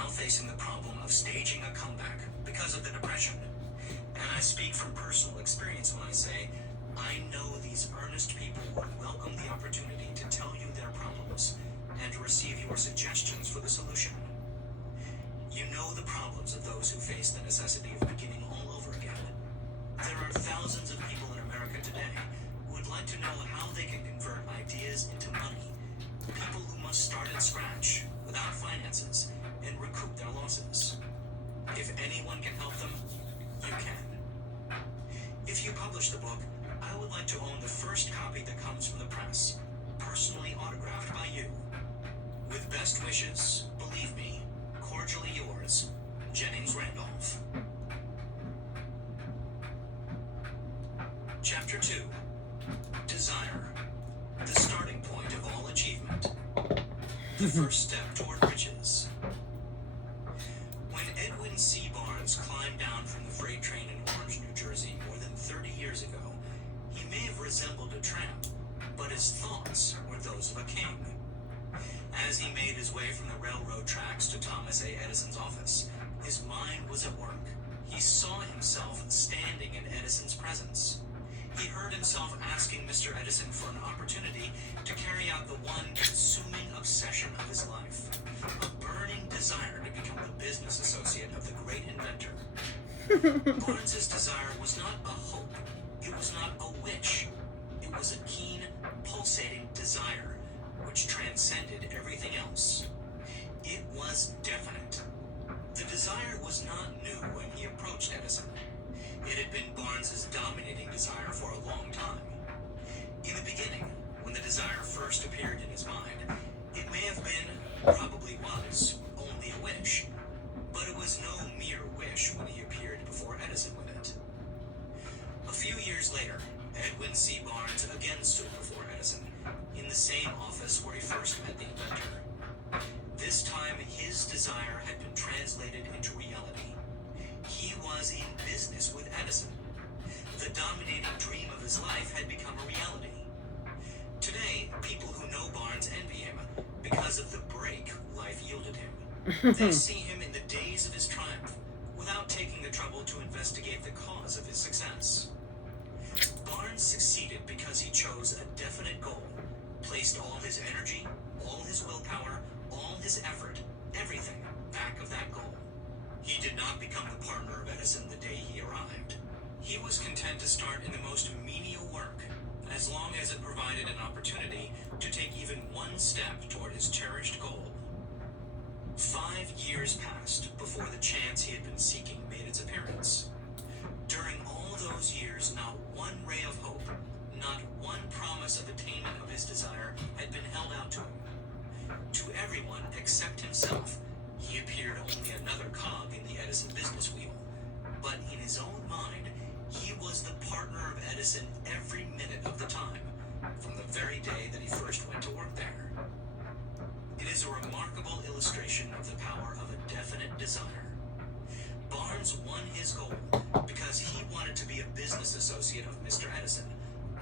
now facing the problem of staging a comeback because of the Depression. And I speak from personal experience when I say, I know these earnest people would welcome the opportunity to tell you their problems and to receive your suggestions for the solution. You know the problems of those who face the necessity of beginning all over again. There are thousands of people in America today who would like to know how they can convert ideas into money. People who must start at scratch, without finances, and recoup their losses. If anyone can help them, you can. If you publish the book, I would like to own the first copy that comes from the press, personally autographed by you. With best wishes, believe me, cordially yours, Jennings Randolph. Chapter 2. Desire. The starting point of all achievement. The first step toward riches. When Edwin C. Barnes climbed down from the freight train in Orange, New Jersey more than 30 years ago, he may have resembled a tramp, but his thoughts were those of a king. As he made his way from the railroad tracks to Thomas A. Edison's office, his mind was at work. He saw himself standing in Edison's presence. He heard himself asking Mr. Edison for an opportunity to carry out the one consuming obsession of his life, a burning desire to become the business associate of the great inventor. Barnes's desire was not a hope, it was not a wish, it was a keen, pulsating desire, which transcended everything else. It was definite. The desire was not new when he approached Edison. It had been Barnes's dominating desire for a long time. In the beginning, when the desire first appeared in his mind, it may have been, probably was, only a wish. But it was no mere wish when he appeared before Edison with it. A few years later, Edwin C. Barnes again stood before Edison, in the same office where he first met the inventor. This time, his desire had been translated into reality. He was in business with Edison. The dominating dream of his life had become a reality. Today, people who know Barnes envy him because of the break life yielded him. They see him in the days of his triumph, without taking the trouble to investigate the cause of his success. Barnes succeeded because he chose a definite goal, placed all his energy, all his willpower, all his effort, everything back of that goal. He did not become the partner of Edison the day he arrived. He was content to start in the most menial work, as long as it provided an opportunity to take even one step toward his cherished goal. 5 years passed before the chance he had been seeking made its appearance. During all those years, not one ray of hope, not one promise of attainment of his desire had been held out to him. To everyone except himself, he appeared only another cog in the Edison business wheel. But in his own mind, he was the partner of Edison every minute of the time, from the very day that he first went to work there. It is a remarkable illustration of the power of a definite desire. Barnes won his goal because he wanted to be a business associate of Mr. Edison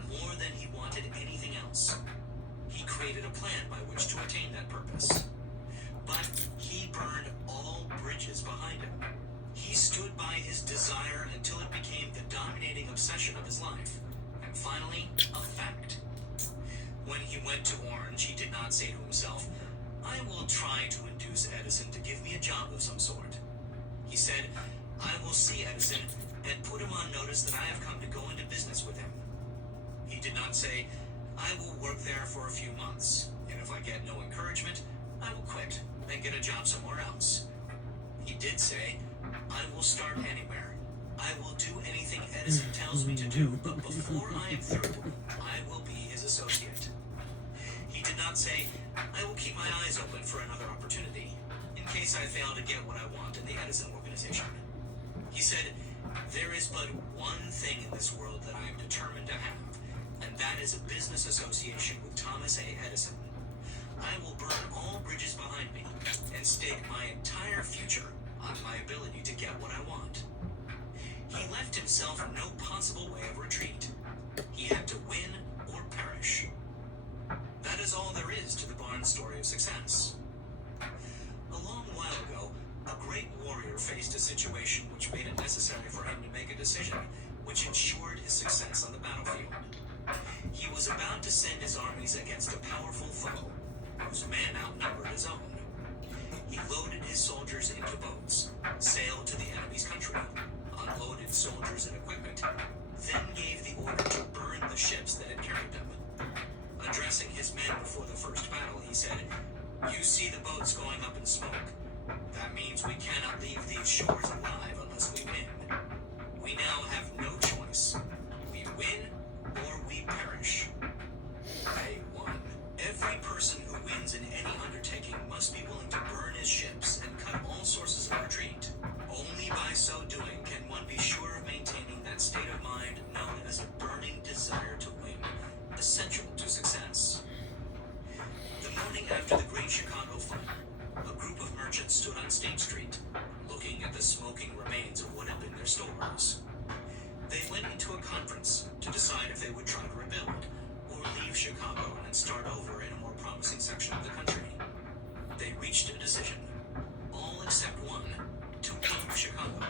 more than he wanted anything else. He created a plan by which to attain that purpose. But he burned all bridges behind him. He stood by his desire until it became the dominating obsession of his life, and finally, a fact. When he went to Orange, he did not say to himself, I will try to induce Edison to give me a job of some sort. He said, I will see Edison and put him on notice that I have come to go into business with him. He did not say, I will work there for a few months, and if I get no encouragement, I will quit and get a job somewhere else. He did say, I will start anywhere. I will do anything Edison tells me to do, but before I am through, I will be his associate. He did not say, I will keep my eyes open for another opportunity, in case I fail to get what I want in the Edison organization. He said, there is but one thing in this world that I am determined to have, and that is a business association with Thomas A. Edison. I will burn all bridges behind me and stake my entire future on my ability to get what I want. He left himself no possible way of retreat. He had to win or perish. That is all there is to the Barnes story of success. A long while ago, great warrior faced a situation which made it necessary for him to make a decision which ensured his success on the battlefield. He was about to send his armies against a powerful foe, whose men outnumbered his own. He loaded his soldiers into boats, sailed to the enemy's country, unloaded soldiers and equipment, then gave the order to burn the ships that had carried them. Addressing his men before the first battle, he said, "You see the boats going up in smoke. That means we cannot leave these shores alive unless we win. We now have no choice. We win or we perish." They won. Every person who wins in any undertaking must be willing to burn his ships and cut all sources of retreat. Only by so doing can one be sure of maintaining that state of mind known as a burning desire to win, essential to success. The morning after the Great Chicago Fire, a group of merchants stood on State Street, looking at the smoking remains of what had been their stores. They went into a conference to decide if they would try to rebuild, or leave Chicago and start over in a more promising section of the country. They reached a decision, all except one, to leave Chicago.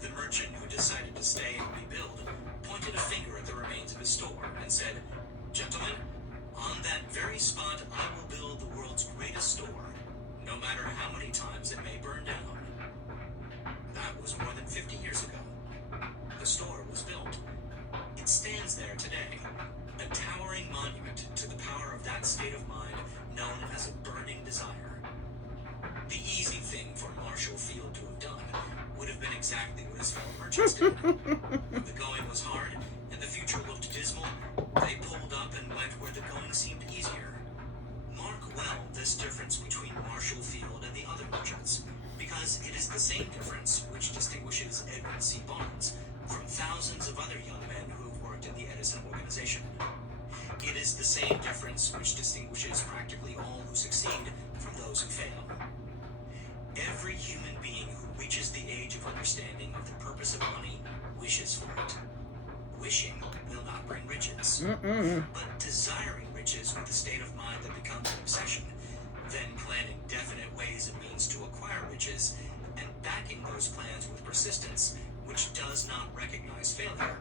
The merchant who decided to stay and rebuild pointed a finger at the remains of his store and said, "Gentlemen, on that very spot I will build the world's greatest store, no matter how many times it may burn down." That was more than 50 years ago. The store was built. It stands there today, a towering monument to the power of that state of mind known as a burning desire. The easy thing for Marshall Field to have done would have been exactly what his fellow merchants did. When the going was hard and the future looked dismal, they pulled up and went where the going seemed easier. Mark well this difference between Marshall Field and the other merchants, because it is the same difference which distinguishes Edwin C. Barnes from thousands of other young men who have worked in the Edison organization. It is the same difference which distinguishes practically all who succeed from those who fail. Every human being who reaches the age of understanding of the purpose of money wishes for it. Wishing will not bring riches, but desiring riches with a state of mind that becomes an obsession, then planning definite ways and means to acquire riches, and backing those plans with persistence, which does not recognize failure,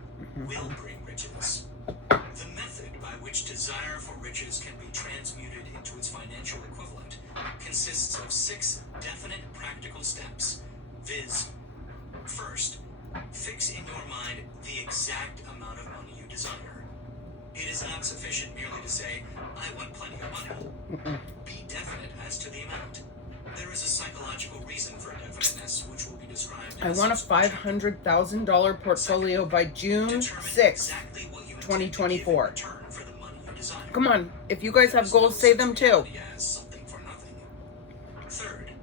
will bring riches. The method by which desire for riches can be transmuted into its financial equivalent consists of 6 definite practical steps, viz. First, fix in your mind the exact amount of money you desire. It is not sufficient merely to say, "I want plenty of money." Be definite as to the amount. There is a psychological reason for definiteness, which will be described I as want a $500,000 portfolio by June 6th, 2024. Come on, if you guys have goals, say them too. Third,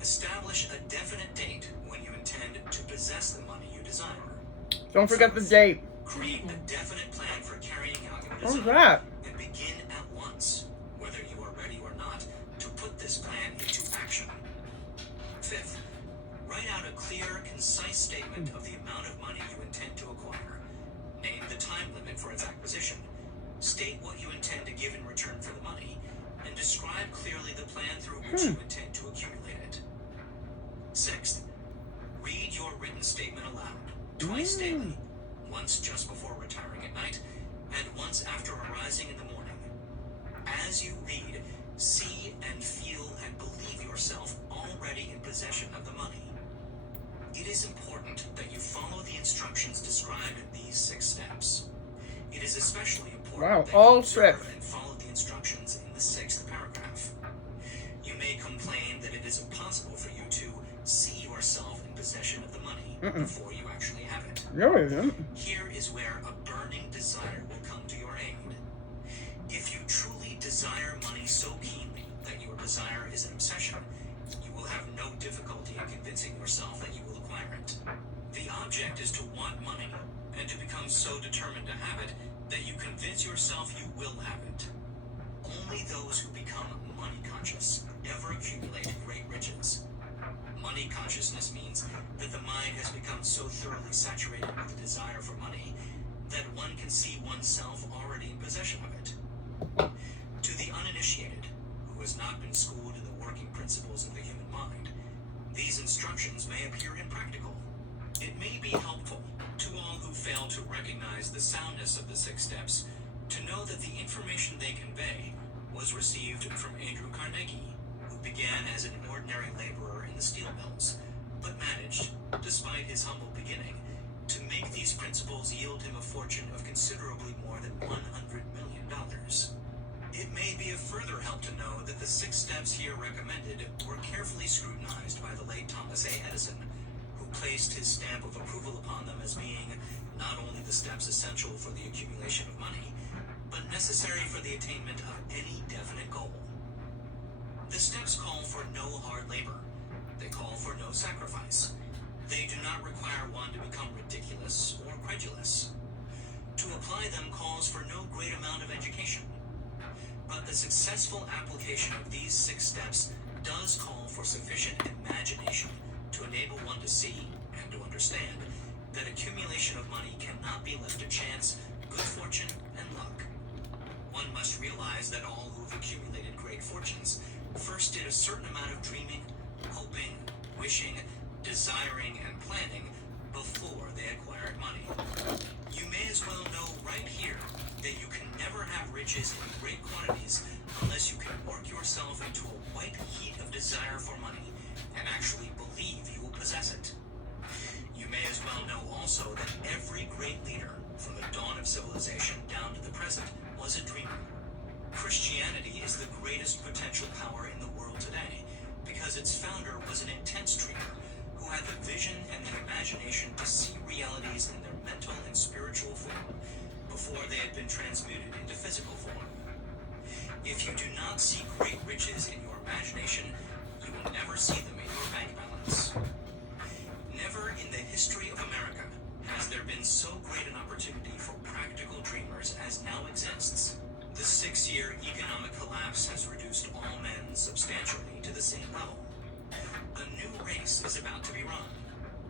establish a definite date when you intend to possess the money you desire. Don't forget the date. Create a definite plan for carrying out your What's desire. that? And begin at once, whether you are ready or not, to put this plan into action. Fifth, write out a clear, concise statement of the amount of money you intend to acquire. Name the time limit for its acquisition. State what you intend to give in return for the money, and describe clearly the plan through which you intend to accumulate it. Sixth, read your written statement aloud, twice daily, once just before retiring at night, and once after arising in the morning. As you read, see and feel and believe yourself already in possession of the money. It is important that you follow the instructions described in these 6 steps. It is especially important that all you observe 6. and follow the instructions in the 6th paragraph. You may complain that it is impossible for you to see yourself in possession of the money before you actually have it. No, it isn't. Here is where a burning desire will come to your aid. If you truly desire money so keenly that your desire is an obsession, you will have no difficulty in convincing yourself that you will acquire it. The object is to want money, and to become so determined to have it that you convince yourself you will have it. Only those who become money conscious ever accumulate great riches. Money consciousness means that the mind has become so thoroughly saturated with the desire for money that one can see oneself already in possession of it. To the uninitiated, who has not been schooled in the working principles of the human mind, well to recognize the soundness of the 6 steps, to know that the information they convey was received from Andrew Carnegie, who began as an ordinary laborer in the steel mills, but managed, despite his humble beginning, to make these principles yield him a fortune of considerably more than $100 million. It may be of further help to know that the 6 steps here recommended were carefully scrutinized by the late Thomas A. Edison, who placed his stamp of approval upon them as being not only the steps essential for the accumulation of money, but necessary for the attainment of any definite goal. The steps call for no hard labor. They call for no sacrifice. They do not require one to become ridiculous or credulous. To apply them calls for no great amount of education. But the successful application of these 6 steps does call for sufficient imagination to enable one to see and to understand that accumulation of money cannot be left to chance, good fortune, and luck. One must realize that all who have accumulated great fortunes first did a certain amount of dreaming, hoping, wishing, desiring, and planning before they acquired money. You may as well know right here that you can never have riches in great quantities unless you can work yourself into a white heat of desire for money and actually believe you will possess it. You may as well know also that every great leader, from the dawn of civilization down to the present, was a dreamer. Christianity is the greatest potential power in the world today because its founder was an intense dreamer who had the vision and the imagination to see realities in their mental and spiritual form before they had been transmuted into physical form. If you do not see great riches in your imagination, you will never see them in your bank balance. Never in the history of America has there been so great an opportunity for practical dreamers as now exists. The 6-year economic collapse has reduced all men substantially to the same level. A new race is about to be run.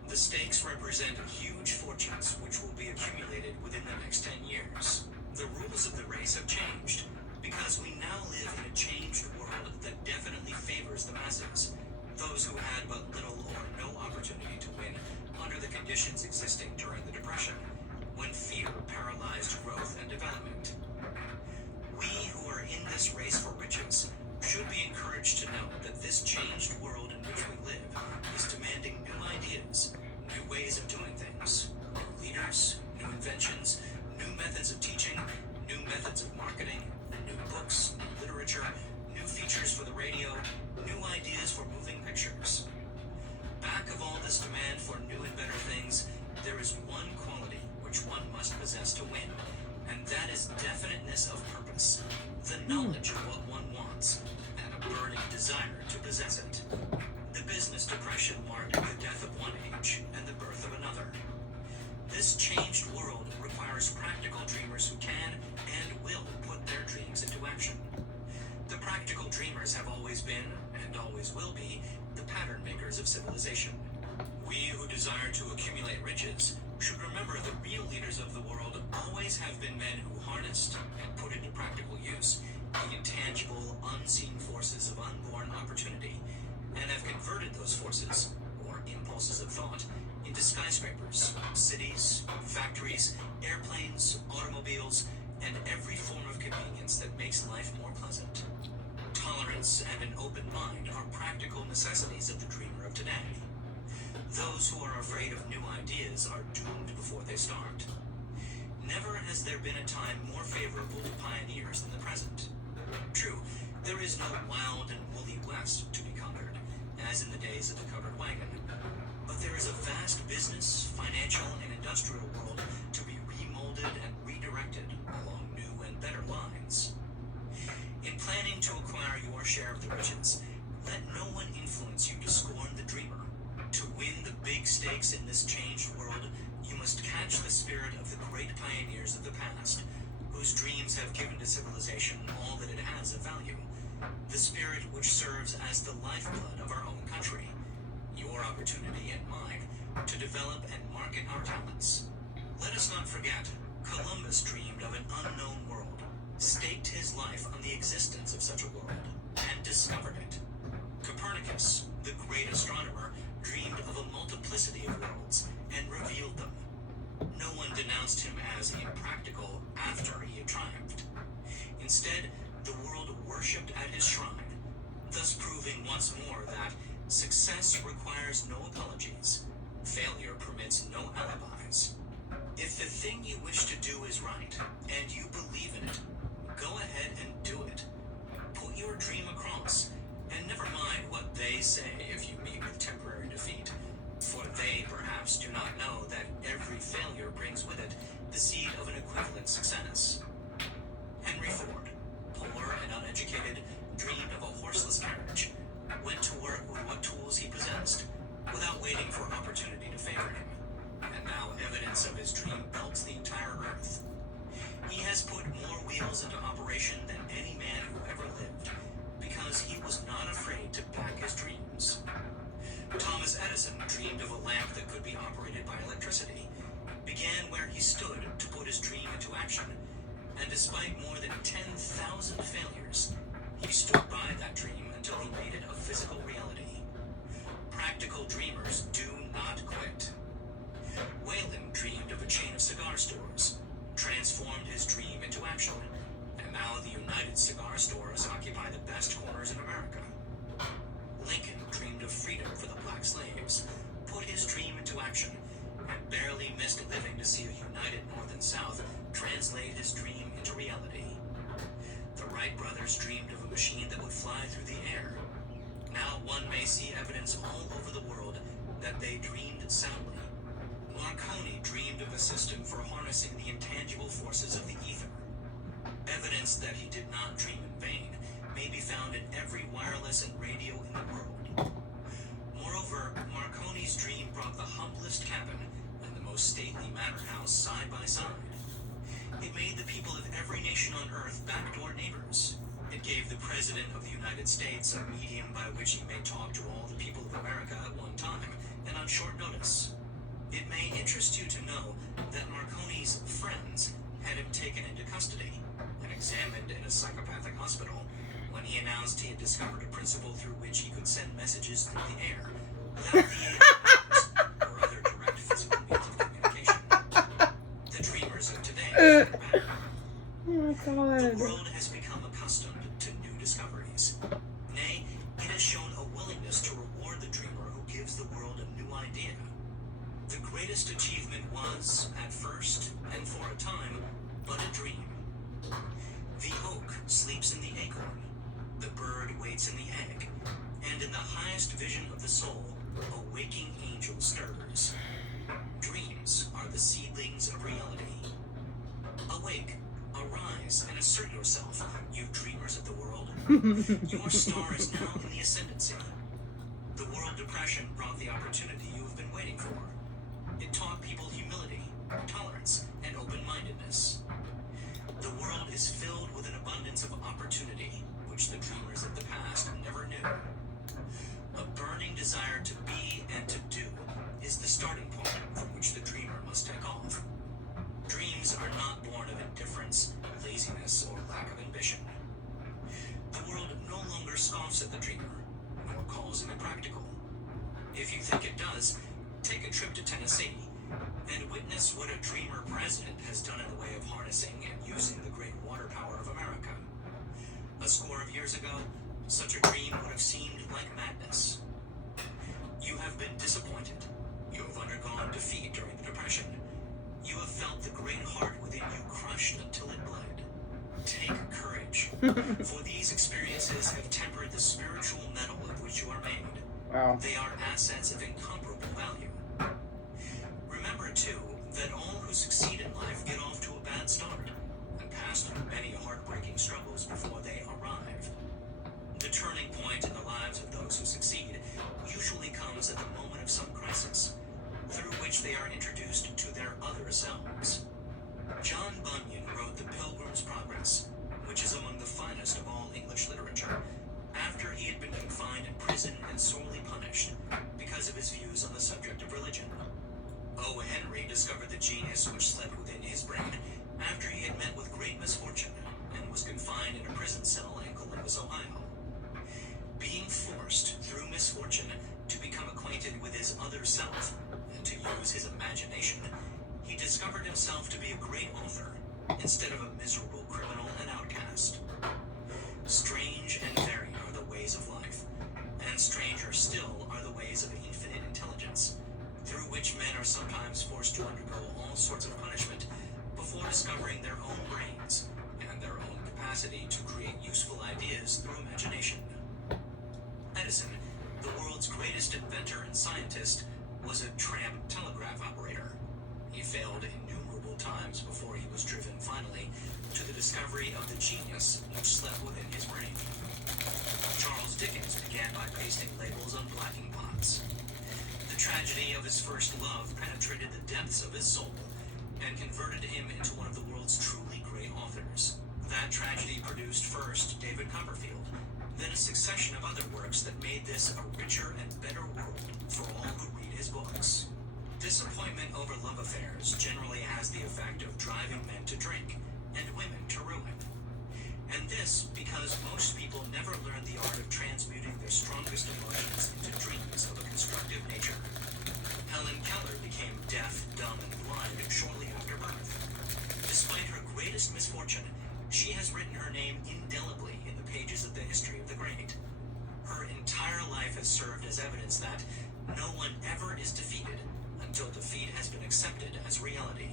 The stakes represent huge fortunes which will be accumulated within the next 10 years. The rules of the race have changed because we now live in a changed world that definitely favors the masses, those who had but little or no opportunity to win under the conditions existing during the Depression, when fear paralyzed growth and development. We who are in this race for riches should be encouraged to know that this changed world in which we live is demanding new ideas, new ways of doing things, new leaders, new inventions, new methods of teaching, new methods of marketing, new books, new literature, new features for the radio, new ideas for moving pictures. Back of all this demand for new and better things, there is one quality which one must possess to win, and that is definiteness of purpose, the knowledge of what one wants, and a burning desire to possess it. The business depression marked the death of one age and the birth of another. This changed world requires practical dreamers who can and will put their dreams into action. The practical dreamers have always been, and always will be, the pattern makers of civilization. We who desire to accumulate riches should remember the real leaders of the world always have been men who harnessed and put into practical use the intangible, unseen forces of unborn opportunity, and have converted those forces, or impulses of thought, into skyscrapers, cities, factories, airplanes, automobiles, and every form of convenience that makes life more pleasant. Tolerance and an open mind are practical necessities of the dreamer of today. Those who are afraid of new ideas are doomed before they start. Never has there been a time more favorable to pioneers than the present. True, there is no wild and woolly West to be conquered, as in the days of the covered wagon. But there is a vast business, financial, and industrial world to be remolded and redirected along new and better lines. In planning to acquire your share of the riches, let no one influence you to scorn the dreamer. To win the big stakes in this changed world, you must catch the spirit of the great pioneers of the past, whose dreams have given to civilization all that it has of value. The spirit which serves as the lifeblood of our own country, your opportunity and mine, to develop and market our talents. Let us not forget, Columbus dreamed of an unknown world, staked his life on the existence of such a world, and discovered it. Copernicus, the great astronomer, dreamed of a multiplicity of worlds and revealed them. No one denounced him as impractical after he had triumphed. Instead, the world worshipped at his shrine, thus proving once more that success requires no apologies, failure permits no alibis. If the thing you wish to do is right, and you believe in it, go ahead and do it. Put your dream across, and never mind what they say if you meet with temporary defeat, for they perhaps do not know that every failure brings with it the seed of an equivalent success. Henry Ford, poor and uneducated, dreamed of a horseless carriage, went to work with what tools he possessed, without waiting for opportunity to favor him, and now evidence of his dream belts the entire earth. He has put more wheels into operation than any man who ever lived, because he was not afraid to back his dreams. Thomas Edison dreamed of a lamp that could be operated by electricity, began where he stood to put his dream into action, and despite more than 10,000 failures, he stood by that dream until he made it a physical reality. Practical dreamers do not quit. Whalen dreamed of a chain of cigar stores, transformed his dream into action, and now the United Cigar Stores occupy the best corners in America. Lincoln dreamed of freedom for the black slaves, put his dream into action, and barely missed living to see a united North and South translate his dream into reality. The Wright brothers dreamed of a machine that would fly through the air. Now one may see evidence all over the world that they dreamed soundly. Marconi dreamed of a system for harnessing the intangible forces of the ether. Evidence that he did not dream in vain may be found in every wireless and radio in the world. Moreover, Marconi's dream brought the humblest cabin and the most stately manor house side by side. It made the people of every nation on earth backdoor neighbors. It gave the President of the United States a medium by which he may talk to all the people of America at one time and on short notice. It may interest you to know that Marconi's friends had him taken into custody and examined in a psychopathic hospital when he announced he had discovered a principle through which he could send messages through the air without the aid of words or other direct physical means of communication. The dreamers of today stand back. Oh my God. The world has become accustomed to new discoveries. Nay, it has shown a willingness to reward the dreamer who gives the world a new idea. The greatest achievement was, at first, and for a time, but a dream. The oak sleeps in the acorn, the bird waits in the egg, and in the highest vision of the soul, a waking angel stirs. Dreams are the seedlings of reality. Awake, arise, and assert yourself, you dreamers of the world. Your star is now in the ascendancy. The world depression brought the opportunity you have been waiting for. It taught people humility, tolerance, and open-mindedness. The world is filled with an abundance of opportunity, which the dreamers of the past never knew. A burning desire to be and to do is the starting point from which the dreamer must take off. Dreams are not born of indifference, laziness, or lack of ambition. The world no longer scoffs at the dreamer, nor calls him impractical. If you think it does, take a trip to Tennessee and witness what a dreamer president has done in the way of harnessing and using the great water power of America. A score of years ago, such a dream would have seemed like madness. You have been disappointed. You have undergone defeat during the Depression. You have felt the great heart within you crushed until it bled. Take courage, for these experiences have tempered the spiritual metal of which you are made. Wow. They are assets of incomparable value. Remember, too, that all who succeed in life get off to a bad start and pass through many heartbreaking struggles before they arrive. The turning point in the lives of those who succeed usually comes at the moment of some crisis, through which they are introduced to their other selves. John Bunyan wrote The Pilgrim's Progress, which is among the finest of all English literature, after he had been confined in prison and sorely punished because of his views on the subject of religion. O. Henry discovered the genius which slept within his brain after he had met with great misfortune and was confined in a prison cell in Columbus, Ohio. Being forced, through misfortune, to become acquainted with his other self and to use his imagination, he discovered miserable criminal and outcast. Strange and varied are the ways of life, and stranger still are the ways of infinite intelligence, through which men are sometimes forced to undergo all sorts of punishment before discovering their own brains and their own capacity to create useful ideas through imagination. Edison, the world's greatest inventor and scientist, was a tramp telegraph operator. He failed innumerable times before he was driven finally to the discovery of the genius which slept within his brain. Charles Dickens began by pasting labels on blacking pots. The tragedy of his first love penetrated the depths of his soul and converted him into one of the world's truly great authors. That tragedy produced first David Copperfield, then a succession of other works that made this a richer and better world for all who read his books. Disappointment over love affairs generally has the effect of driving men to drink and women to ruin. And this because most people never learn the art of transmuting their strongest emotions into dreams of a constructive nature. Helen Keller became deaf, dumb, and blind shortly after birth. Despite her greatest misfortune, she has written her name indelibly in the pages of the history of the great. Her entire life has served as evidence that no one ever is defeated until defeat has been accepted as reality.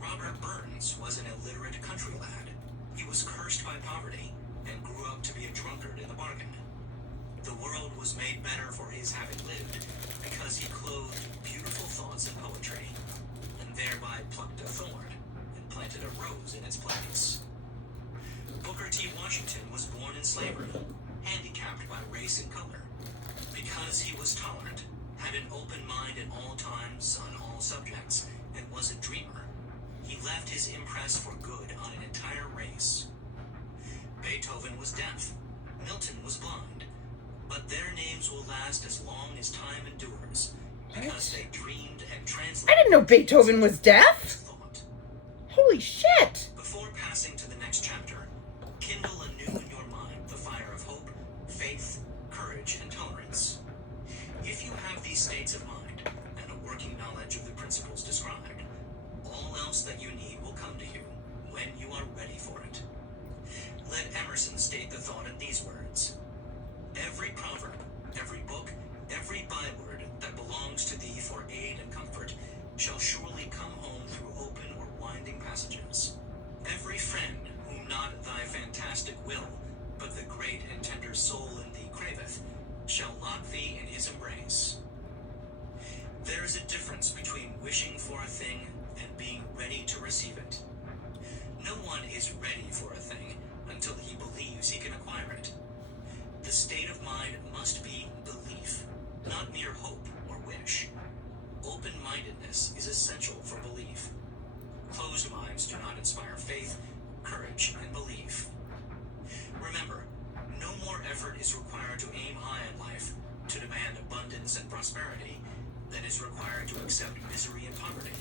Robert Burns was an illiterate country lad. He was cursed by poverty and grew up to be a drunkard in the bargain. The world was made better for his having lived because he clothed beautiful thoughts in poetry, and thereby plucked a thorn and planted a rose in its place. Booker T. Washington was born in slavery, handicapped by race and color. Because he was tolerant, had an open mind at all times on all subjects, and was a dreamer, he left his impress for good on an entire race. Beethoven was deaf, Milton was blind, but their names will last as long as time endures, because they dreamed and translated. I didn't know Beethoven was deaf. Thought. Holy shit! Before passing to the next chapter, kindle anew in your mind the fire of hope, faith, courage, and tolerance. If you have these states of mind and a working knowledge of the principles described, all else that you need will come to you when you are ready for it. Let Emerson state the thought in these words: every proverb, every book, every byword that belongs to thee for aid and comfort shall surely come home through open or winding passages. Every friend whom not thy fantastic will, but the great and tender soul in thee craveth, shall lock thee in his embrace. There is a difference between wishing for a thing and being ready to receive it. No one is ready for a thing until he believes he can acquire it. The state of mind must be belief, not mere hope or wish. Open-mindedness is essential for belief. Closed minds do not inspire faith, courage, and belief. Remember, no more effort is required to aim high in life, to demand abundance and prosperity, than is required to accept misery and poverty.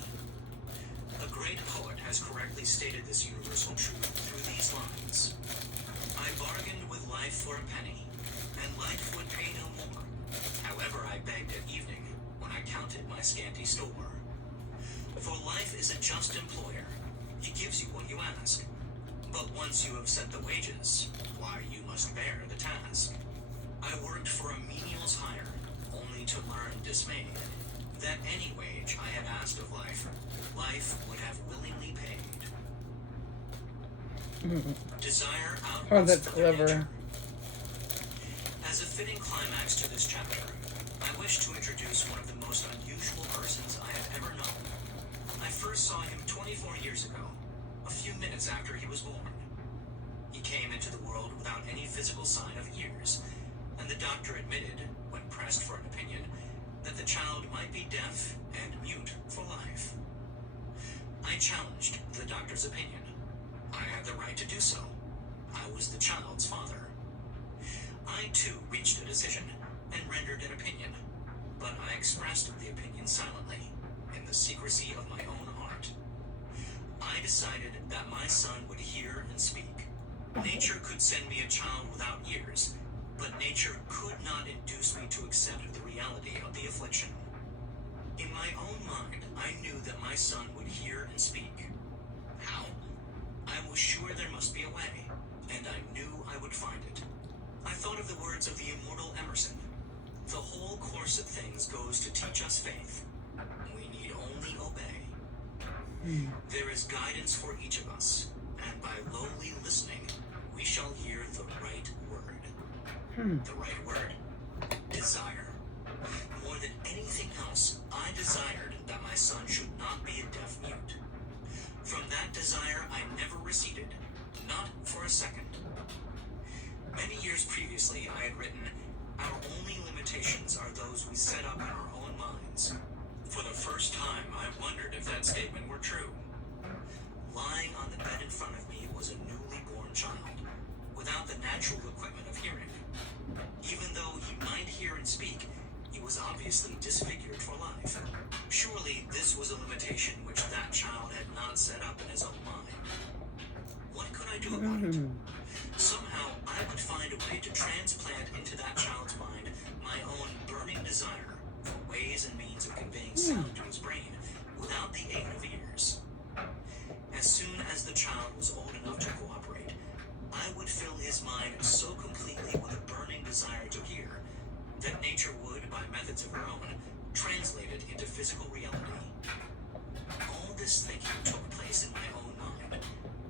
A great poet has correctly stated this universal truth through these lines: I bargained with life for a penny, and life would pay no more. However, I begged at evening, when I counted my scanty store. For life is a just employer. He gives you what you ask. But once you have set the wages, why, you must bear the task. I worked for a menial's hire, only to learn dismayed that any wage I had asked of life, life would have willingly paid. Desire outruns Oh, that's further clever. nature. As a fitting climax to this chapter, I wish to introduce one of the most unusual persons I have ever known. I first saw him 24 years ago, a few minutes after he was born. He came into the world without any physical sign of ears, and the doctor admitted, when pressed for an opinion, that the child might be deaf and mute for life. I challenged the doctor's opinion. I had the right to do so. I was the child's father. I, too, reached a decision and rendered an opinion, but I expressed the opinion silently, in the secrecy of my own heart. I decided that my son would hear and speak. Nature could send me a child without ears, but nature could not induce me to accept the reality of the affliction. In my own mind, I knew that my son would hear and speak. How? I was thought of the words of the immortal Emerson. The whole course of things goes to teach us faith. We need only obey. There is guidance for each of us, and by lowly listening, we shall hear the right word. The right word? Desire. More than anything else, I desired that my son should not be a deaf mute. From that desire, I never receded, not for a second. Many years previously, I had written, "Our only limitations are those we set up in our own minds." For the first time, I wondered if that statement were true. Lying on the bed in front of me was a newly born child, without the natural equipment of hearing. Even though he might hear and speak, he was obviously disfigured for life. Surely this was a limitation which that child had not set up in his own mind. What could I do about it? Somehow I would find a way to transplant into that child's mind my own burning desire for ways and means of conveying sound to his brain without the aid of ears. As soon as the child was old enough to cooperate, I would fill his mind so completely with a burning desire to hear that nature would, by methods of her own, translate it into physical reality. All this thinking took place in my own mind,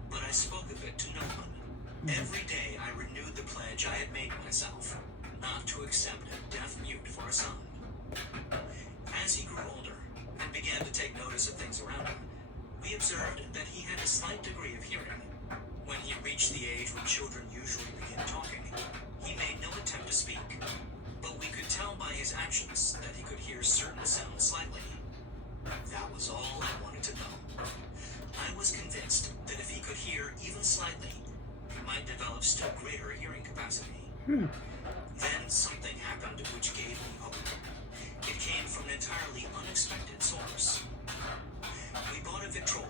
but I spoke of it to no one. Every day I renewed the pledge I had made myself, not to accept a deaf mute for a son. As he grew older and began to take notice of things around him, we observed that he had a slight degree of hearing. When he reached the age when children usually begin talking, he made no attempt to speak, but we could tell by his actions that he could hear certain sounds slightly. That was all I wanted to know. I was convinced that if he could hear even slightly, he might develop still greater hearing capacity. Then something happened which gave me hope. It came from an entirely unexpected source. We bought a Victrola.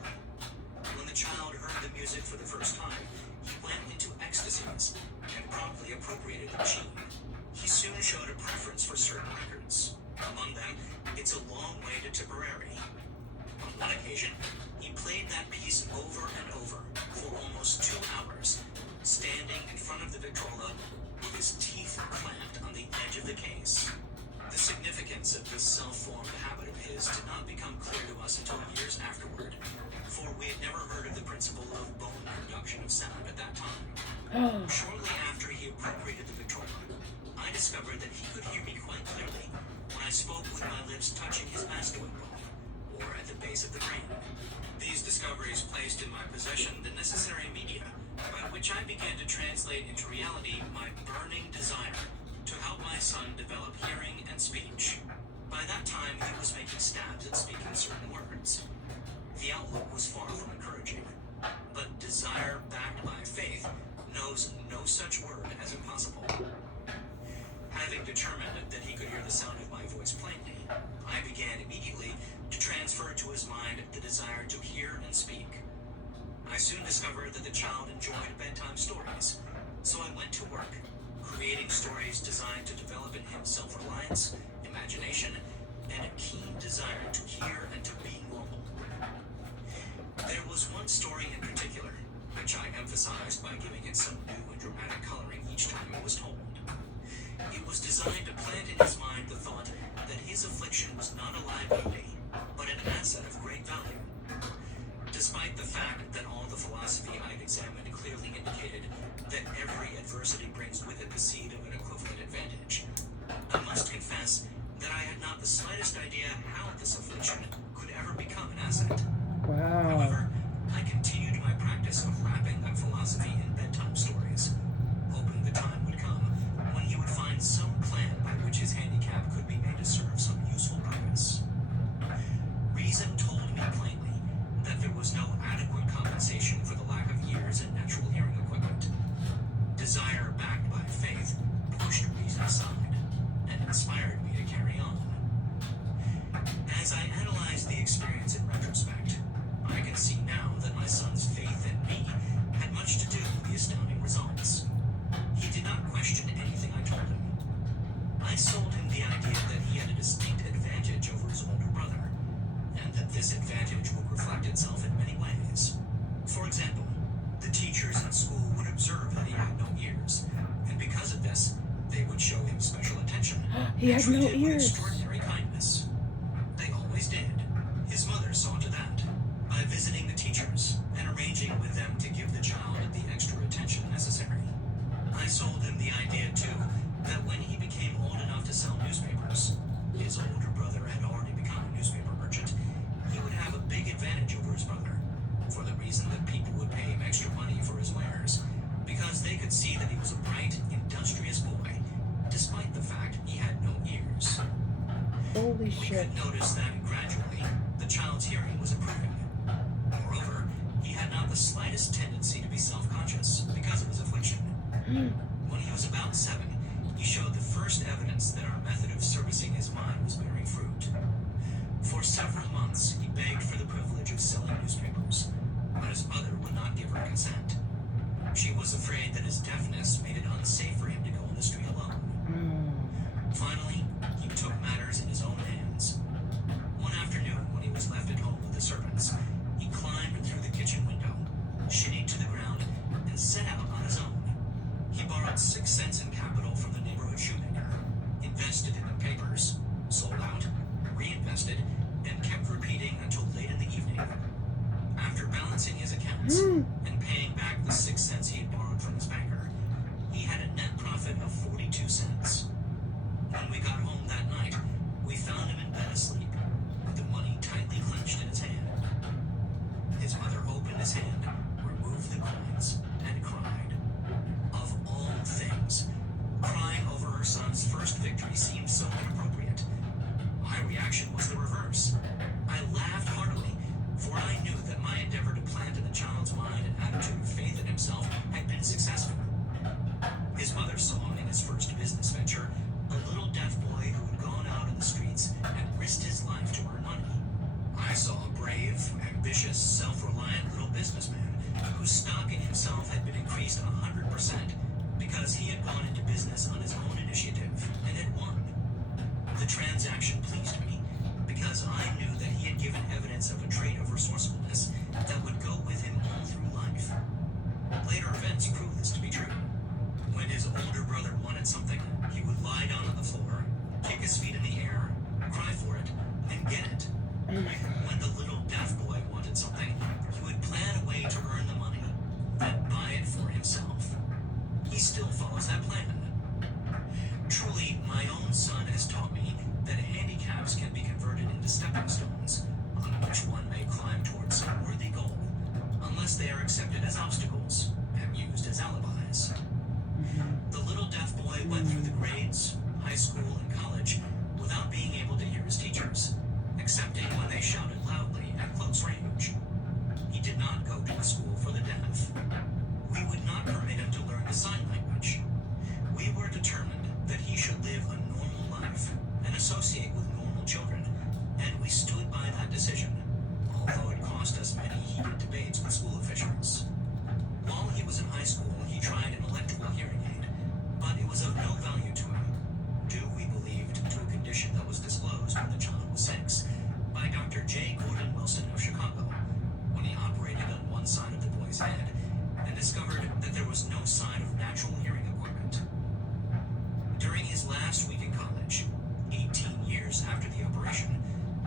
When the child heard the music for the first time, he went into ecstasies and promptly appropriated the machine. He soon showed a preference for certain records. Among them, It's a Long Way to Tipperary. On one occasion, he played that piece over and over for almost 2 hours, standing in front of the Victrola with his teeth clamped on the edge of the case. The significance of this self-formed habit of his did not become clear to us until years afterward, for we had never heard of the principle of bone conduction of sound at that time. Shortly after he appropriated the Victrola, I discovered that he could hear me quite clearly when I spoke with my lips touching his mastoid bone, or at the base of the brain. These discoveries placed in my possession the necessary media by which I began to translate into reality my burning desire to help my son develop hearing and speech. By that time, he was making stabs at speaking certain words. The outlook was far from encouraging, but desire backed by faith knows no such word as impossible. Having determined that he could hear the sound of my voice plainly, I began immediately to transfer to his mind the desire to hear and speak. I soon discovered that the child enjoyed bedtime stories, so I went to work, creating stories designed to develop in him self-reliance, imagination, and a keen desire to hear and to be normal. There was one story in particular, which I emphasized by giving it some new and dramatic coloring each time it was told. It was designed to plant in his mind the thought that his affliction was not a liability, but an asset of great value. Despite the fact that all the philosophy I had examined clearly indicated that every adversity brings with it the seed of an equivalent advantage, I must confess that I had not the slightest idea how this affliction could ever become an asset. Wow. However, I continued my practice of wrapping that philosophy in bedtime stories, hoping the time would come when he would find some plan by which his handicap could be made to serve some useful purpose. Reason told me plainly that there was no adequate compensation for the lack of years He had no treated with ears. extraordinary kindness. They always did. His mother saw to that by visiting the teachers and arranging with them to give the child the extra attention necessary. I sold him the idea, too, that when he became old enough to sell newspapers, his older brother had already become a newspaper merchant, he would have a big advantage over his brother, for the reason that people would pay him extra money for his wares, because they could see that he was a bright, industrious boy, despite the fact he had no ears. Holy We shit. could notice that gradually the child's hearing was improving. Moreover, he had not the slightest tendency to be self-conscious because of his affliction. When he was about 7, he showed the first evidence that our method of servicing his mind was bearing fruit. For several months, he begged for the privilege of selling newspapers, but his mother would not give her consent. She was afraid that his deafness made it unsafe for him to go on the street alone. Finally, he took matters in his own hands. One afternoon, when he was left at home with the servants, he climbed through the kitchen window, shinnied to the ground, and set out on his own. He borrowed 6 cents in capital from the neighborhood shoemaker, invested in the papers, sold out, reinvested, and kept repeating until late in the evening. After balancing his accounts and paying back the 6 cents he had borrowed from his banker, he had a net profit of 42 cents. When we got home that night, we found him in bed asleep, with the money tightly clenched in his hand. His mother opened his hand, removed the coins, and cried. Of all things, crying over her son's first victory seemed so inappropriate. My reaction was the reverse. I laughed heartily, for I knew that my endeavor to plant in the child's mind an attitude of faith in himself had been successful. His mother saw in his first business venture a little deaf boy who had gone out in the streets and risked his life to earn money. I saw a brave, ambitious, self-reliant little businessman whose stock in himself had been increased 100% because he had gone into business on his own initiative and had won. The transaction pleased me because I knew that he had given evidence of a trait of resourcefulness that would go with him all through life. Later events proved this to be true. When his older brother wanted something, he would lie down on the floor, kick his feet in the air, cry for it, and get it. Oh my God. When the little deaf boy wanted something, he would plan a way to earn the money, then buy it for himself. He still follows that plan. Truly, my own son has taught me that handicaps can be converted into stepping stones, on which one may climb towards some worthy goal, unless they are accepted as obstacles and used as alibis. The little deaf boy went through the grades, high school, and college without being able to hear his teachers, excepting when they shouted loudly at close range. He did not go to a school for the deaf. We would not permit him to learn the sign language. We were determined that he should live a normal life and associate with normal children, and we stood by that decision, although it cost us many heated debates with school officials. While he was in high school, he tried an electrical hearing aid, but it was of no value to him, due, we believed, to a condition that was disclosed when the child was 6 by Dr. J. Gordon Wilson of Chicago, when he operated on one side of the boy's head and discovered that there was no sign of natural hearing equipment. During his last week in college, 18 years after the operation,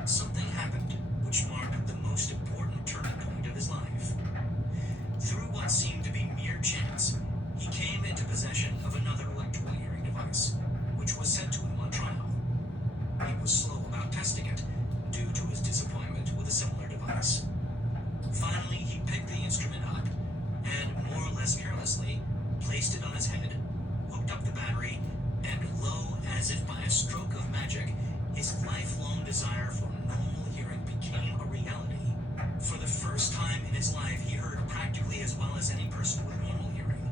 something happened which marked the most important turning point of his life. Through what seemed to be mere chance, he came into possession of another electrical hearing device, which was sent to him on trial. He was slow about testing it, due to his disappointment with a similar device. Finally, he picked the instrument up, and more or less carelessly, placed it on his head, hooked up the battery, and lo, as if by a stroke of magic, his lifelong desire for normal hearing became a reality. For the first time in his life, he heard practically as well as any person with normal hearing.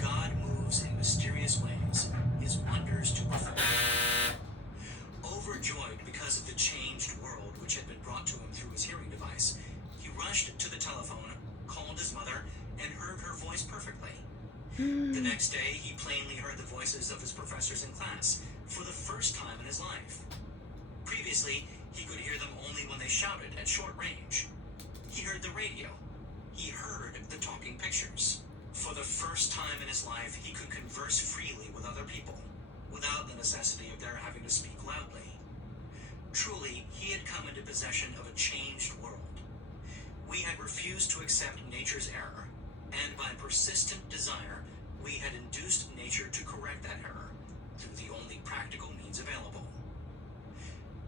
God moves in mysterious ways, his wonders to perform. Overjoyed because of the changed world which had been brought to him through his hearing device, he rushed to the telephone, called his mother, and heard her voice perfectly. The next day, he plainly heard the voices of his professors in class, for the first time in his life. Previously, he could hear them only when they shouted at short range. He heard the radio. He heard the talking pictures. For the first time in his life, he could converse freely with other people, without without the necessity of their having to speak loudly. Truly, he had come into possession of a changed world. We had refused to accept nature's error, and by persistent desire, we had induced nature to correct that error through the only practical means available.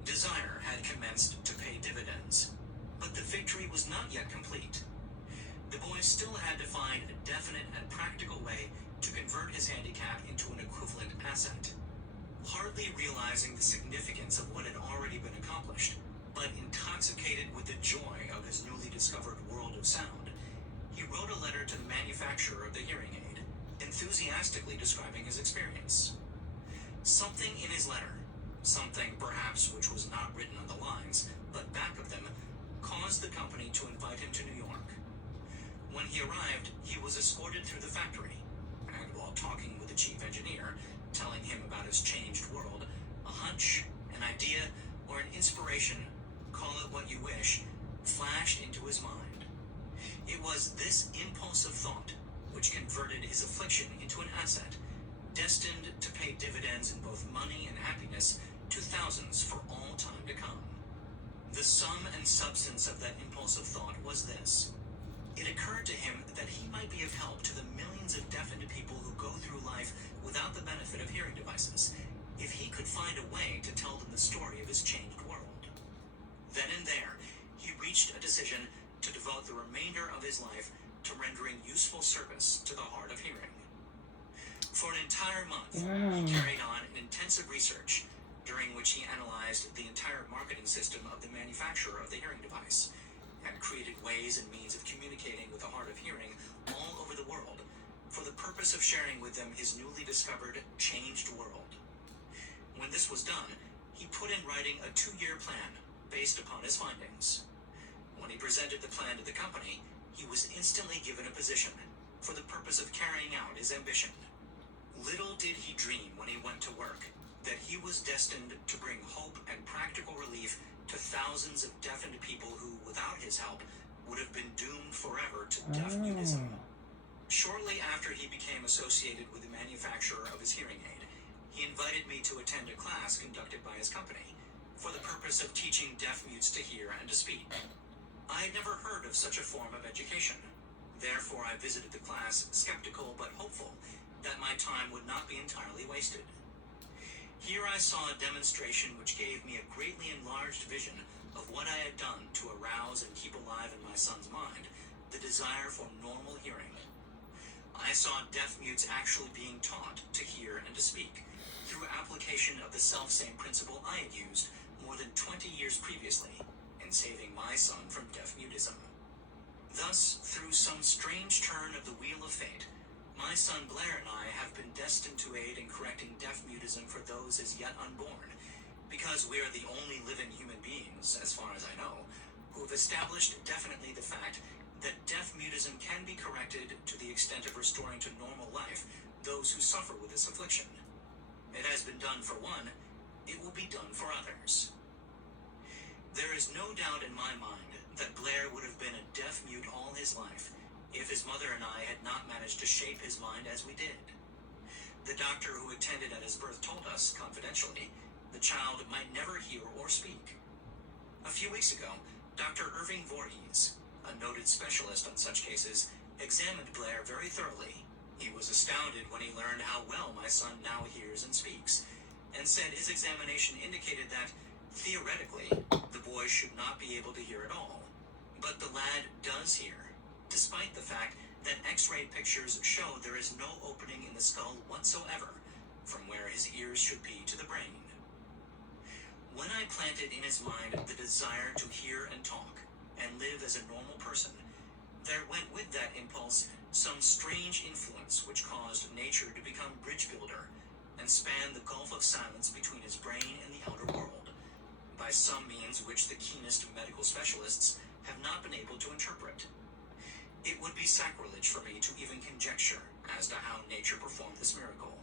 Desire had commenced to pay dividends, but the victory was not yet complete. The boy still had to find a definite and practical way to convert his handicap into an equivalent asset. Hardly realizing the significance of what had already been accomplished, but intoxicated with the joy of his newly discovered world of sound, he wrote a letter to the manufacturer of the hearing aid, enthusiastically describing his experience. Something in his letter, something perhaps which was not written on the lines, but back of them, caused the company to invite him to New York. When he arrived, he was escorted through the factory, and while talking with the chief engineer, telling him about his changed world, a hunch, an idea, or an inspiration, call it what you wish, flashed into his mind. It was this impulsive thought which converted his affliction into an asset, destined to pay dividends in both money and happiness to thousands for all time to come. The sum and substance of that impulsive thought was this. It occurred to him that he might be of help to the millions of deafened people who go through life without the benefit of hearing devices, if he could find a way to tell them the story of his changed world. Then and there, he reached a decision to devote the remainder of his life to rendering useful service to the hard of hearing. For an entire month, he carried on an intensive research, during which he analyzed the entire marketing system of the manufacturer of the hearing device, and created ways and means of communicating with the hard of hearing all over the world, for the purpose of sharing with them his newly discovered, changed world. When this was done, he put in writing a 2-year plan based upon his findings. When he presented the plan to the company, he was instantly given a position for the purpose of carrying out his ambition. Little did he dream when he went to work that he was destined to bring hope and practical relief to thousands of deafened people who, without his help, would have been doomed forever to deaf mutism. Shortly after he became associated with the manufacturer of his hearing aid, he invited me to attend a class conducted by his company for the purpose of teaching deaf mutes to hear and to speak. I had never heard of such a form of education. Therefore, I visited the class skeptical but hopeful that my time would not be entirely wasted. Here I saw a demonstration which gave me a greatly enlarged vision of what I had done to arouse and keep alive in my son's mind the desire for normal hearing. I saw deaf mutes actually being taught to hear and to speak through application of the selfsame principle I had used more than 20 years previously in saving my son from deaf mutism. Thus, through some strange turn of the wheel of fate, my son Blair and I have been destined to aid in correcting deaf mutism for those as yet unborn, because we are the only living human beings, as far as I know, who have established definitely the fact that deaf mutism can be corrected to the extent of restoring to normal life those who suffer with this affliction. It has been done for one, it will be done for others. There is no doubt in my mind that Blair would have been a deaf mute all his life if his mother and I had not managed to shape his mind as we did. The doctor who attended at his birth told us, confidentially, the child might never hear or speak. A few weeks ago, Dr. Irving Voorhees, a noted specialist on such cases, examined Blair very thoroughly. He was astounded when he learned how well my son now hears and speaks, and said his examination indicated that, theoretically, the boy should not be able to hear at all. But the lad does hear, despite the fact that X-ray pictures show there is no opening in the skull whatsoever from where his ears should be to the brain. When I planted in his mind the desire to hear and talk and live as a normal person, there went with that impulse some strange influence which caused nature to become bridge builder and span the gulf of silence between his brain and the outer world, by some means which the keenest medical specialists have not been able to interpret. It would be sacrilege for me to even conjecture as to how nature performed this miracle.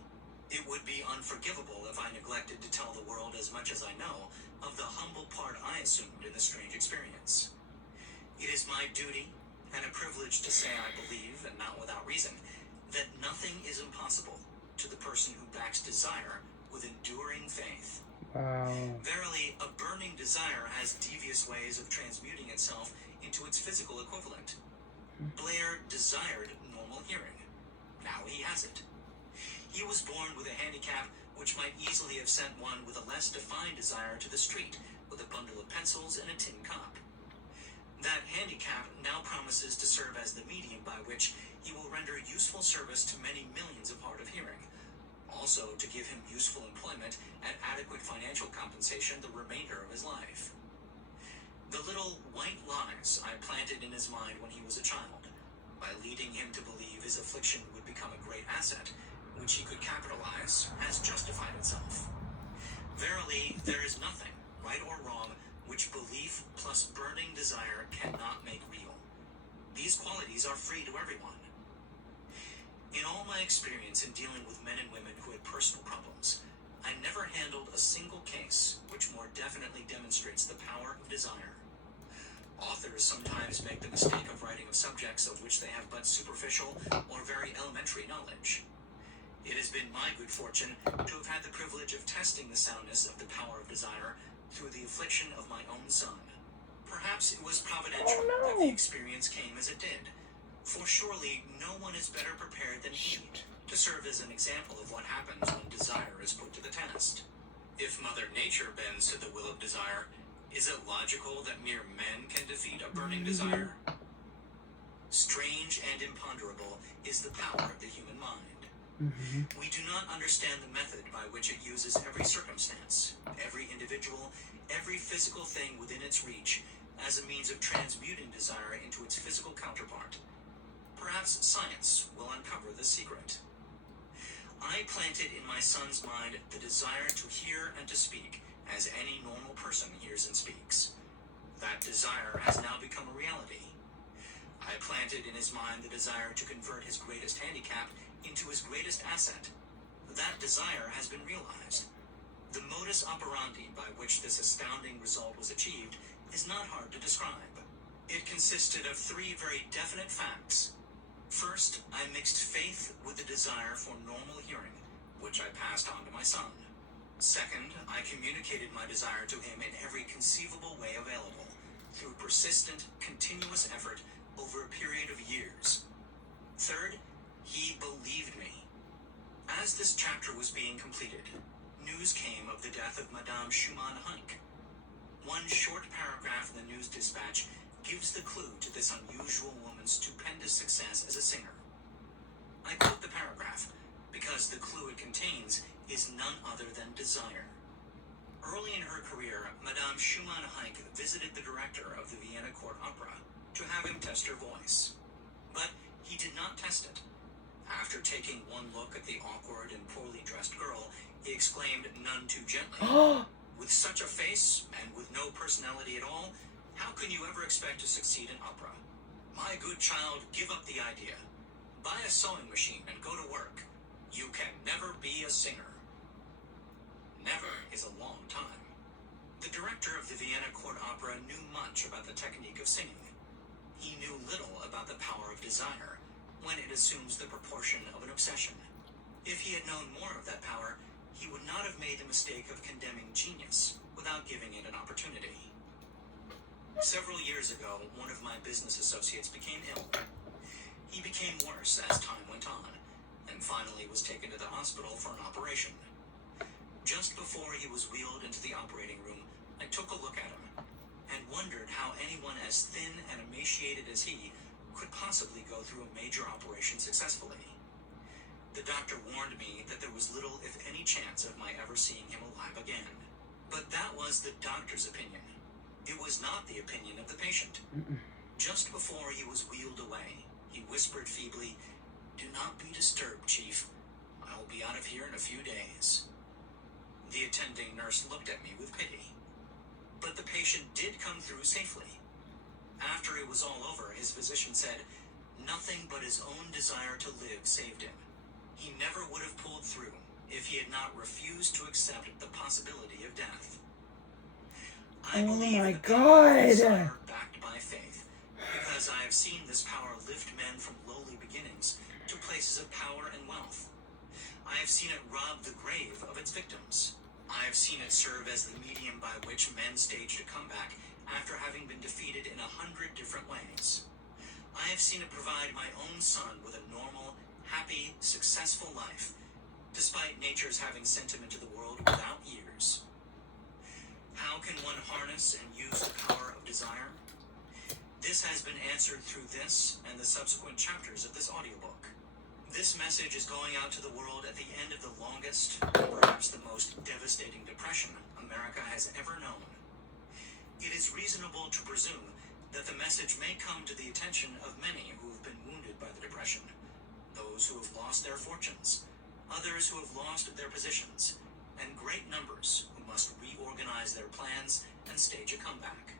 It would be unforgivable if I neglected to tell the world as much as I know of the humble part I assumed in the strange experience. It is my duty and a privilege to say I believe, and not without reason, that nothing is impossible to the person who backs desire with a enduring faith. Wow. Verily, a burning desire has devious ways of transmuting itself into its physical equivalent. Blair desired normal hearing. Now he has it. He was born with a handicap which might easily have sent one with a less defined desire to the street with a bundle of pencils and a tin cup. That handicap now promises to serve as the medium by which he will render useful service to many millions of hard of hearing, also to give him useful employment at adequate financial compensation the remainder of his life. The little white lies I planted in his mind when he was a child, by leading him to believe his affliction would become a great asset, which he could capitalize, has justified itself. Verily, there is nothing, right or wrong, which belief plus burning desire cannot make real. These qualities are free to everyone. In all my experience in dealing with men and women who had personal problems, I never handled a single case which more definitely demonstrates the power of desire. Authors sometimes make the mistake of writing of subjects of which they have but superficial or very elementary knowledge. It has been my good fortune to have had the privilege of testing the soundness of the power of desire through the affliction of my own son. Perhaps it was providential that the experience came as it did, for surely no one is better prepared than he to serve as an example of what happens when desire is put to the test. If Mother Nature bends to the will of desire, is it logical that mere men can defeat a burning desire? Strange and imponderable is the power of the human mind. We do not understand the method by which it uses every circumstance, every individual, every physical thing within its reach, as a means of transmuting desire into its physical counterpart. Perhaps science will uncover the secret. I planted in my son's mind the desire to hear and to speak, as any normal person hears and speaks. That desire has now become a reality. I planted in his mind the desire to convert his greatest handicap into his greatest asset. That desire has been realized. The modus operandi by which this astounding result was achieved is not hard to describe. It consisted of three very definite facts. First, I mixed faith with the desire for normal hearing, which I passed on to my son. Second, I communicated my desire to him in every conceivable way available, through persistent, continuous effort over a period of years. Third, he believed me. As this chapter was being completed, news came of the death of Madame Schumann Heink. One short paragraph in the news dispatch gives the clue to this unusual woman's stupendous success as a singer. I quote the paragraph because the clue it contains is none other than desire. Early in her career, Madame Schumann Heink visited the director of the Vienna Court Opera to have him test her voice. But he did not test it. After taking one look at the awkward and poorly dressed girl, he exclaimed none too gently, "With such a face, and with no personality at all, how can you ever expect to succeed in opera? My good child, give up the idea. Buy a sewing machine and go to work. You can never be a singer." Never is a long time. The director of the Vienna Court Opera knew much about the technique of singing. He knew little about the power of desire, when it assumes the proportion of an obsession. If he had known more of that power, he would not have made the mistake of condemning genius without giving it an opportunity. Several years ago, one of my business associates became ill. He became worse as time went on, and finally was taken to the hospital for an operation. Just before he was wheeled into the operating room, I took a look at him, and wondered how anyone as thin and emaciated as he could possibly go through a major operation successfully. The doctor warned me that there was little, if any, chance of my ever seeing him alive again. But that was the doctor's opinion. It was not the opinion of the patient. Just before he was wheeled away, he whispered feebly, "Do not be disturbed, Chief. I will be out of here in a few days." The attending nurse looked at me with pity. But the patient did come through safely. After it was all over, his physician said, nothing but his own desire to live saved him. He never would have pulled through if he had not refused to accept the possibility of death. I believe in the power of desire backed by faith, because I have seen this power lift men from lowly beginnings to places of power and wealth. I have seen it rob the grave of its victims. I have seen it serve as the medium by which men staged a comeback after having been defeated in 100 different ways. I have seen it provide my own son with a normal, happy, successful life, despite nature's having sent him into the world without ears. How can one harness and use the power of desire? This has been answered through this and the subsequent chapters of this audiobook. This message is going out to the world at the end of the longest, perhaps the most devastating depression America has ever known. It is reasonable to presume that the message may come to the attention of many who have been wounded by the depression, those who have lost their fortunes, others who have lost their positions, and great numbers who must reorganize their plans and stage a comeback.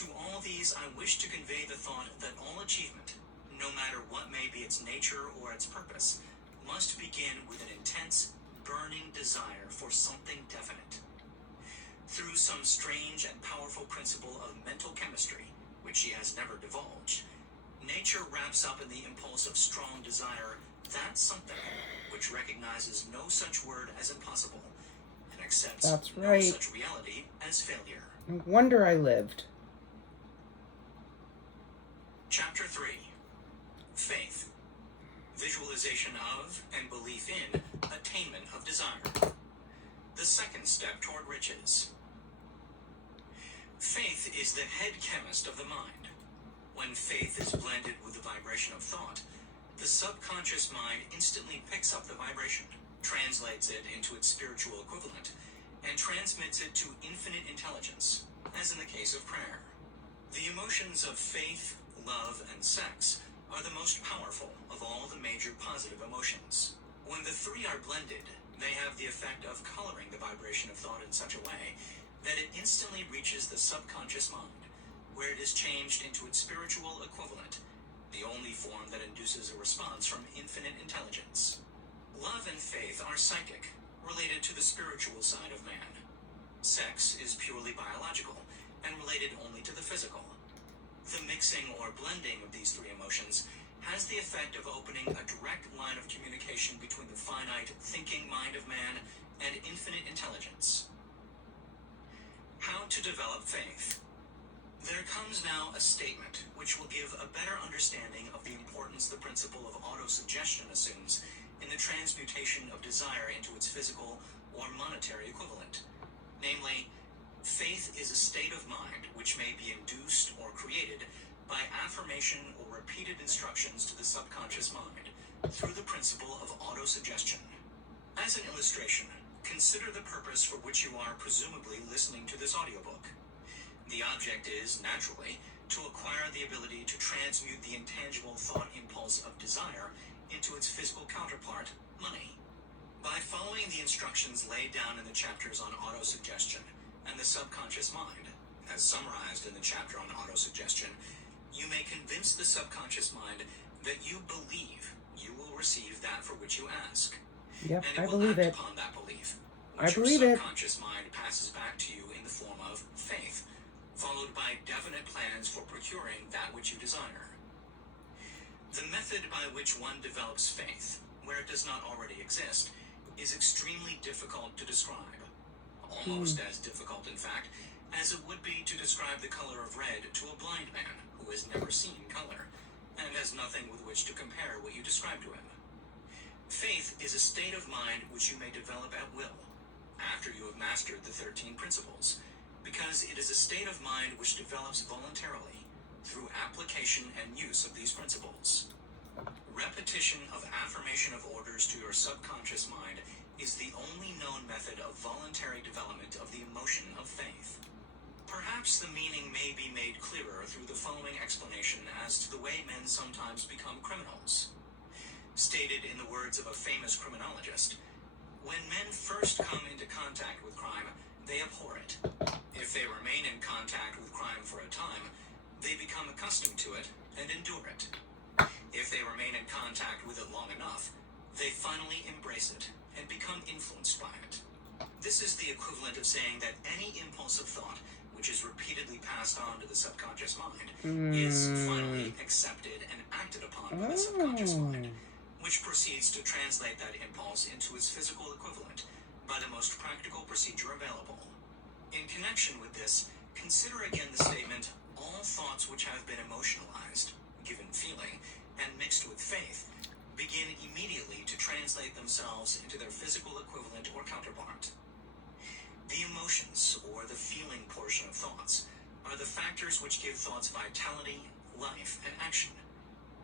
To all these, I wish to convey the thought that all achievement, no matter what may be its nature or its purpose, must begin with an intense, burning desire for something definite. Through some strange and powerful principle of mental chemistry, which she has never divulged, nature wraps up in the impulse of strong desire that something which recognizes no such word as impossible and accepts no such reality as failure. No wonder I lived. Chapter 3. Faith. Visualization of and belief in attainment of desire. The second step toward riches. Faith is the head chemist of the mind. When faith is blended with the vibration of thought, the subconscious mind instantly picks up the vibration, translates it into its spiritual equivalent, and transmits it to infinite intelligence, as in the case of prayer. The emotions of faith, love, and sex are the most powerful of all the major positive emotions. When the three are blended, they have the effect of coloring the vibration of thought in such a way that it instantly reaches the subconscious mind, where it is changed into its spiritual equivalent, the only form that induces a response from infinite intelligence. Love and faith are psychic, related to the spiritual side of man. Sex is purely biological and related only to the physical. The mixing or blending of these three emotions has the effect of opening a direct line of communication between the finite thinking mind of man and infinite intelligence. How to develop faith. There comes now a statement which will give a better understanding of the importance the principle of autosuggestion assumes in the transmutation of desire into its physical or monetary equivalent. Namely, faith is a state of mind which may be induced or created by affirmation or repeated instructions to the subconscious mind through the principle of autosuggestion. As an illustration, consider the purpose for which you are presumably listening to this audiobook. The object is, naturally, to acquire the ability to transmute the intangible thought impulse of desire into its physical counterpart, money. By following the instructions laid down in the chapters on autosuggestion and the subconscious mind, as summarized in the chapter on autosuggestion, you may convince the subconscious mind that you believe you will receive that for which you ask. Yep, and it I will believe act it. upon that belief, I which believe your it. subconscious mind passes back to you in the form of faith, followed by definite plans for procuring that which you desire. The method by which one develops faith, where it does not already exist, is extremely difficult to describe. Almost as difficult, in fact, as it would be to describe the color of red to a blind man who has never seen color, and has nothing with which to compare what you describe to him. Faith is a state of mind which you may develop at will, after you have mastered the 13 principles, because it is a state of mind which develops voluntarily, through application and use of these principles. Repetition of affirmation of orders to your subconscious mind is the only known method of voluntary development of the emotion of faith. Perhaps the meaning may be made clearer through the following explanation as to the way men sometimes become criminals. Stated in the words of a famous criminologist, when men first come into contact with crime, they abhor it. If they remain in contact with crime for a time, they become accustomed to it and endure it. If they remain in contact with it long enough, they finally embrace it and become influenced by it. This is the equivalent of saying that any impulse of thought which is repeatedly passed on to the subconscious mind is finally accepted and acted upon by the subconscious mind, which proceeds to translate that impulse into its physical equivalent, by the most practical procedure available. In connection with this, consider again the statement, all thoughts which have been emotionalized, given feeling, and mixed with faith, begin immediately to translate themselves into their physical equivalent or counterpart. The emotions, or the feeling portion of thoughts, are the factors which give thoughts vitality, life, and action.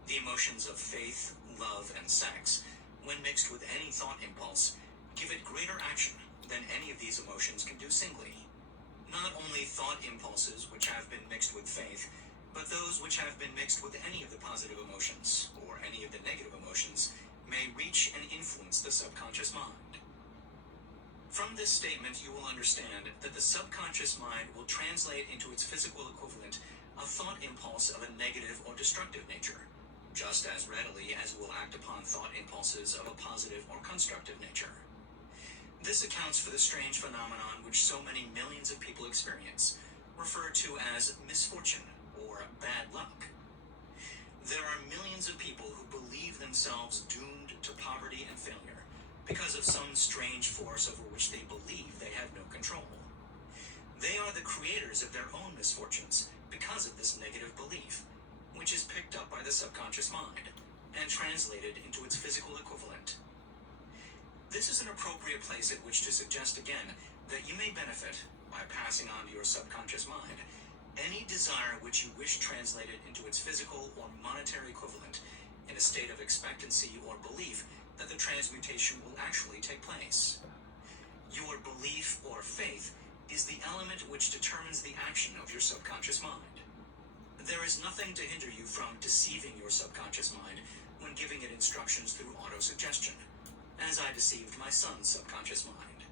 The emotions of faith, love, and sex, when mixed with any thought impulse, give it greater action than any of these emotions can do singly. Not only thought impulses which have been mixed with faith, but those which have been mixed with any of the positive emotions, or any of the negative emotions, may reach and influence the subconscious mind. From this statement, you will understand that the subconscious mind will translate into its physical equivalent a thought impulse of a negative or destructive nature, just as readily as it will act upon thought impulses of a positive or constructive nature. This accounts for the strange phenomenon which so many millions of people experience, referred to as misfortune or bad luck. There are millions of people who believe themselves doomed to poverty and failure because of some strange force over which they believe they have no control. They are the creators of their own misfortunes because of this negative belief, which is picked up by the subconscious mind and translated into its physical equivalent. This is an appropriate place at which to suggest again that you may benefit, by passing on to your subconscious mind, any desire which you wish translated into its physical or monetary equivalent in a state of expectancy or belief that the transmutation will actually take place. Your belief or faith is the element which determines the action of your subconscious mind. There is nothing to hinder you from deceiving your subconscious mind when giving it instructions through autosuggestion, as I deceived my son's subconscious mind.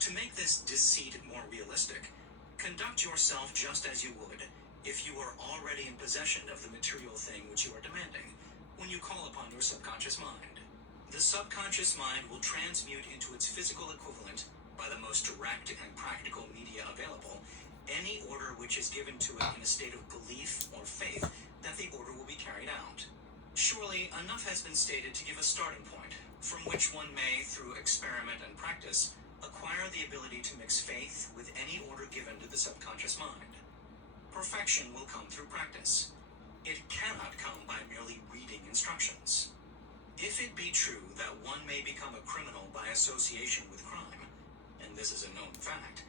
To make this deceit more realistic, conduct yourself just as you would if you were already in possession of the material thing which you are demanding when you call upon your subconscious mind. The subconscious mind will transmute into its physical equivalent, by the most direct and practical media available, any order which is given to it in a state of belief or faith that the order will be carried out. Surely enough has been stated to give a starting point, from which one may, through experiment and practice, acquire the ability to mix faith with any order given to the subconscious mind. Perfection will come through practice. It cannot come by merely reading instructions. If it be true that one may become a criminal by association with crime, and this is a known fact,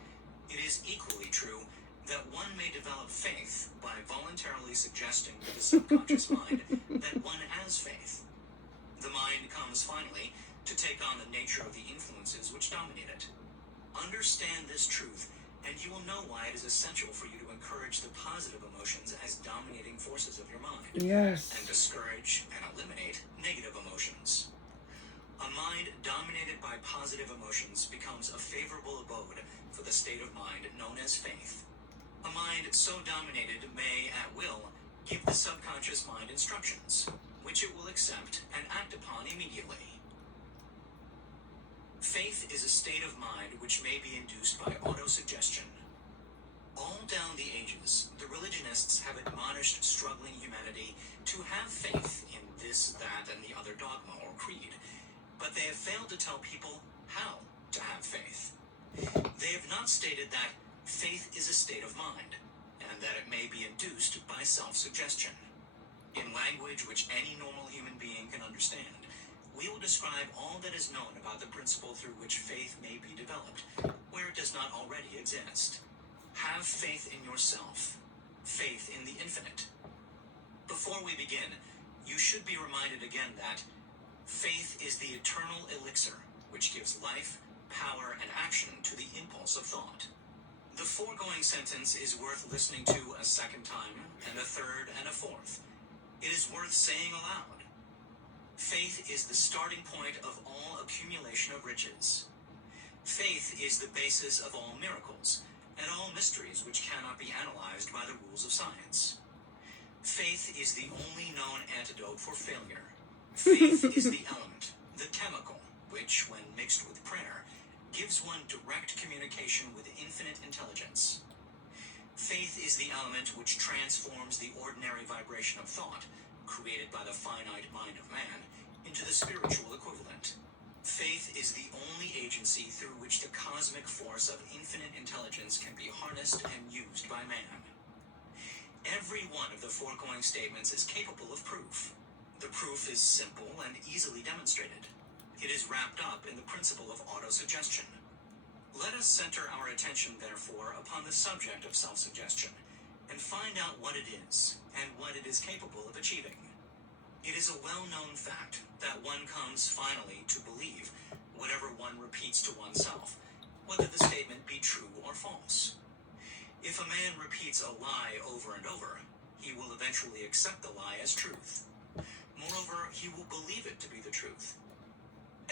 it is equally true that one may develop faith by voluntarily suggesting to the subconscious mind that one has faith. The mind comes finally to take on the nature of the influences which dominate it. Understand this truth, and you will know why it is essential for you to encourage the positive emotions as dominating forces of your mind. Yes. And discourage and eliminate negative emotions. A mind dominated by positive emotions becomes a favorable abode for the state of mind known as faith. A mind so dominated may, at will, give the subconscious mind instructions, which it will accept and act upon immediately. Faith is a state of mind which may be induced by autosuggestion. All down the ages, the religionists have admonished struggling humanity to have faith in this, that, and the other dogma or creed, but they have failed to tell people how to have faith. They have not stated that faith is a state of mind, and that it may be induced by self-suggestion. In language which any normal human being can understand, we will describe all that is known about the principle through which faith may be developed, where it does not already exist. Have faith in yourself, faith in the infinite. Before we begin, you should be reminded again that faith is the eternal elixir which gives life, power, and action to the impulse of thought. The foregoing sentence is worth listening to a second time, and a third, and a fourth. It is worth saying aloud. Faith is the starting point of all accumulation of riches. Faith is the basis of all miracles, and all mysteries which cannot be analyzed by the rules of science. Faith is the only known antidote for failure. Faith is the element, the chemical, which, when mixed with prayer, gives one direct communication with infinite intelligence. Faith is the element which transforms the ordinary vibration of thought, created by the finite mind of man, into the spiritual equivalent. Faith is the only agency agency through which the cosmic force of infinite intelligence can be harnessed and used by man. Every one of the foregoing statements is capable of proof. The proof is simple and easily demonstrated. It is wrapped up in the principle of autosuggestion. Let us center our attention, therefore, upon the subject of self-suggestion and find out what it is and what it is capable of achieving. It is a well-known fact that one comes finally to believe whatever one repeats to oneself, whether the statement be true or false. If a man repeats a lie over and over, he will eventually accept the lie as truth. Moreover, he will believe it to be the truth.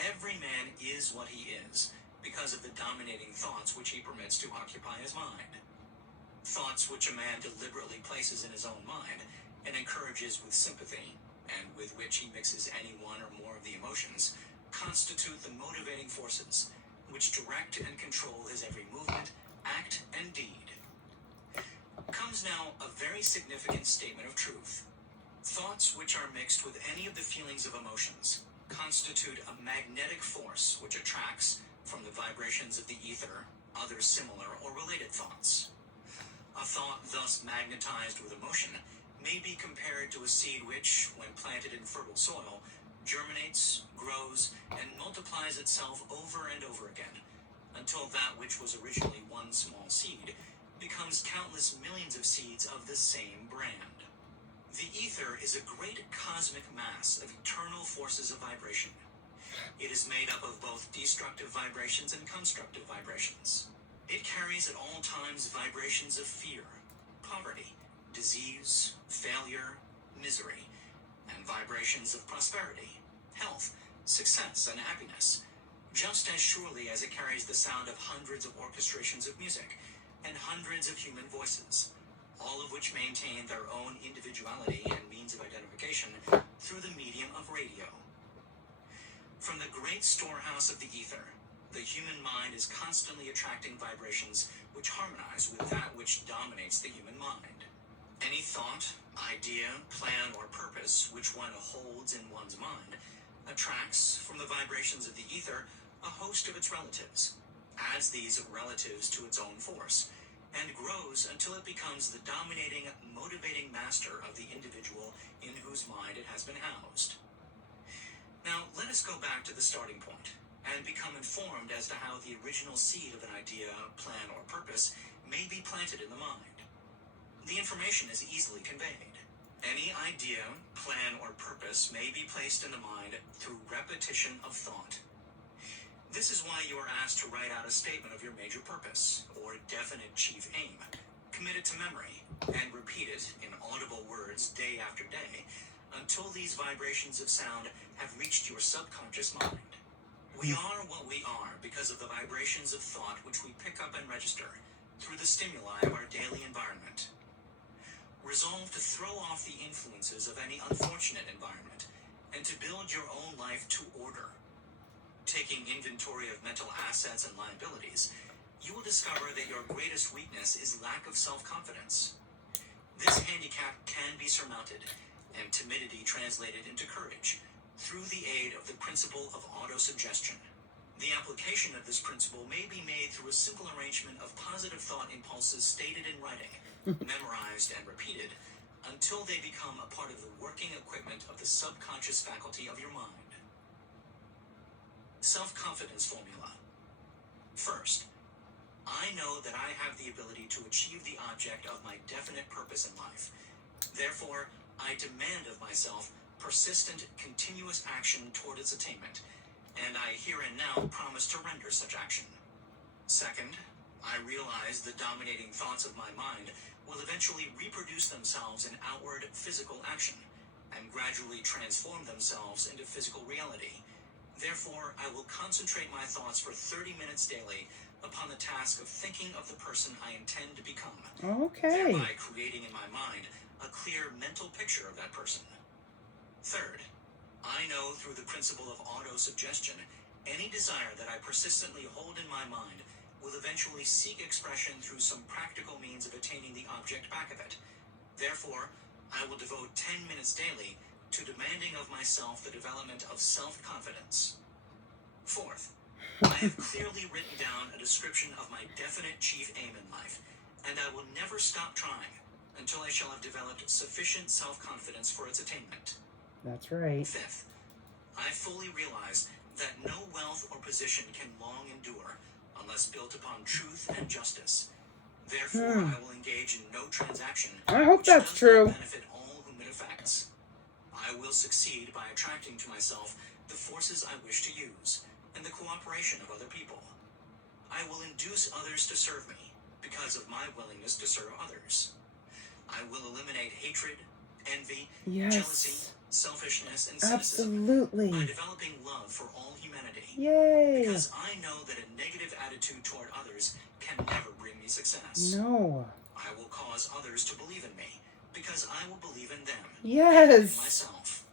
Every man is what he is because of the dominating thoughts which he permits to occupy his mind. Thoughts which a man deliberately places in his own mind and encourages with sympathy, and with which he mixes any one or more of the emotions, constitute the motivating forces which direct and control his every movement, act, and deed. Comes now a very significant statement of truth. Thoughts which are mixed with any of the feelings of emotions constitute a magnetic force which attracts, from the vibrations of the ether, other similar or related thoughts. A thought thus magnetized with emotion may be compared to a seed which, when planted in fertile soil, germinates, grows, and multiplies itself over and over again, until that which was originally one small seed becomes countless millions of seeds of the same brand. The ether is a great cosmic mass of eternal forces of vibration. It is made up of both destructive vibrations and constructive vibrations. It carries at all times vibrations of fear, poverty, disease, failure, misery, and vibrations of prosperity, health, success, and happiness, just as surely as it carries the sound of hundreds of orchestrations of music and hundreds of human voices, all of which maintain their own individuality and means of identification through the medium of radio. From the great storehouse of the ether, the human mind is constantly attracting vibrations which harmonize with that which dominates the human mind. Any thought, idea, plan, or purpose which one holds in one's mind attracts, from the vibrations of the ether, a host of its relatives, adds these relatives to its own force, and grows until it becomes the dominating, motivating master of the individual in whose mind it has been housed. Now, let us go back to the starting point and become informed as to how the original seed of an idea, plan, or purpose may be planted in the mind. The information is easily conveyed. Any idea, plan, or purpose may be placed in the mind through repetition of thought. This is why you are asked to write out a statement of your major purpose, or definite chief aim, commit it to memory, and repeat it in audible words day after day, until these vibrations of sound have reached your subconscious mind. We are what we are because of the vibrations of thought which we pick up and register through the stimuli of our daily environment. Resolve to throw off the influences of any unfortunate environment and to build your own life to order. Taking inventory of mental assets and liabilities, you will discover that your greatest weakness is lack of self-confidence. This handicap can be surmounted and timidity translated into courage through the aid of the principle of autosuggestion. The application of this principle may be made through a simple arrangement of positive thought impulses stated in writing, memorized and repeated, until they become a part of the working equipment of the subconscious faculty of your mind. Self-confidence formula. First, I know that I have the ability to achieve the object of my definite purpose in life. Therefore, I demand of myself persistent, continuous action toward its attainment, and I here and now promise to render such action. Second, I realize the dominating thoughts of my mind will eventually reproduce themselves in outward physical action, and gradually transform themselves into physical reality. Therefore, I will concentrate my thoughts for 30 minutes daily upon the task of thinking of the person I intend to become, thereby creating in my mind a clear mental picture of that person. Third, I know through the principle of autosuggestion, any desire that I persistently hold in my mind will eventually seek expression through some practical means of attaining the object back of it. Therefore, I will devote 10 minutes daily to demanding of myself the development of self-confidence. Fourth, I have clearly written down a description of my definite chief aim in life, and I will never stop trying until I shall have developed sufficient self-confidence for its attainment. That's right. Fifth, I fully realize that no wealth or position can long endure unless built upon truth and justice. Therefore, I will engage in no transaction I hope which that's does true. not benefit all whom it affects. I will succeed by attracting to myself the forces I wish to use and the cooperation of other people. I will induce others to serve me because of my willingness to serve others. I will eliminate hatred, envy, Yes. jealousy, selfishness, and cynicism by Absolutely. developing love for all humanity. Yay. Because I know that a negative attitude toward others can never bring me success. No. I will cause others to believe in me because I will believe in them and in Yes. myself.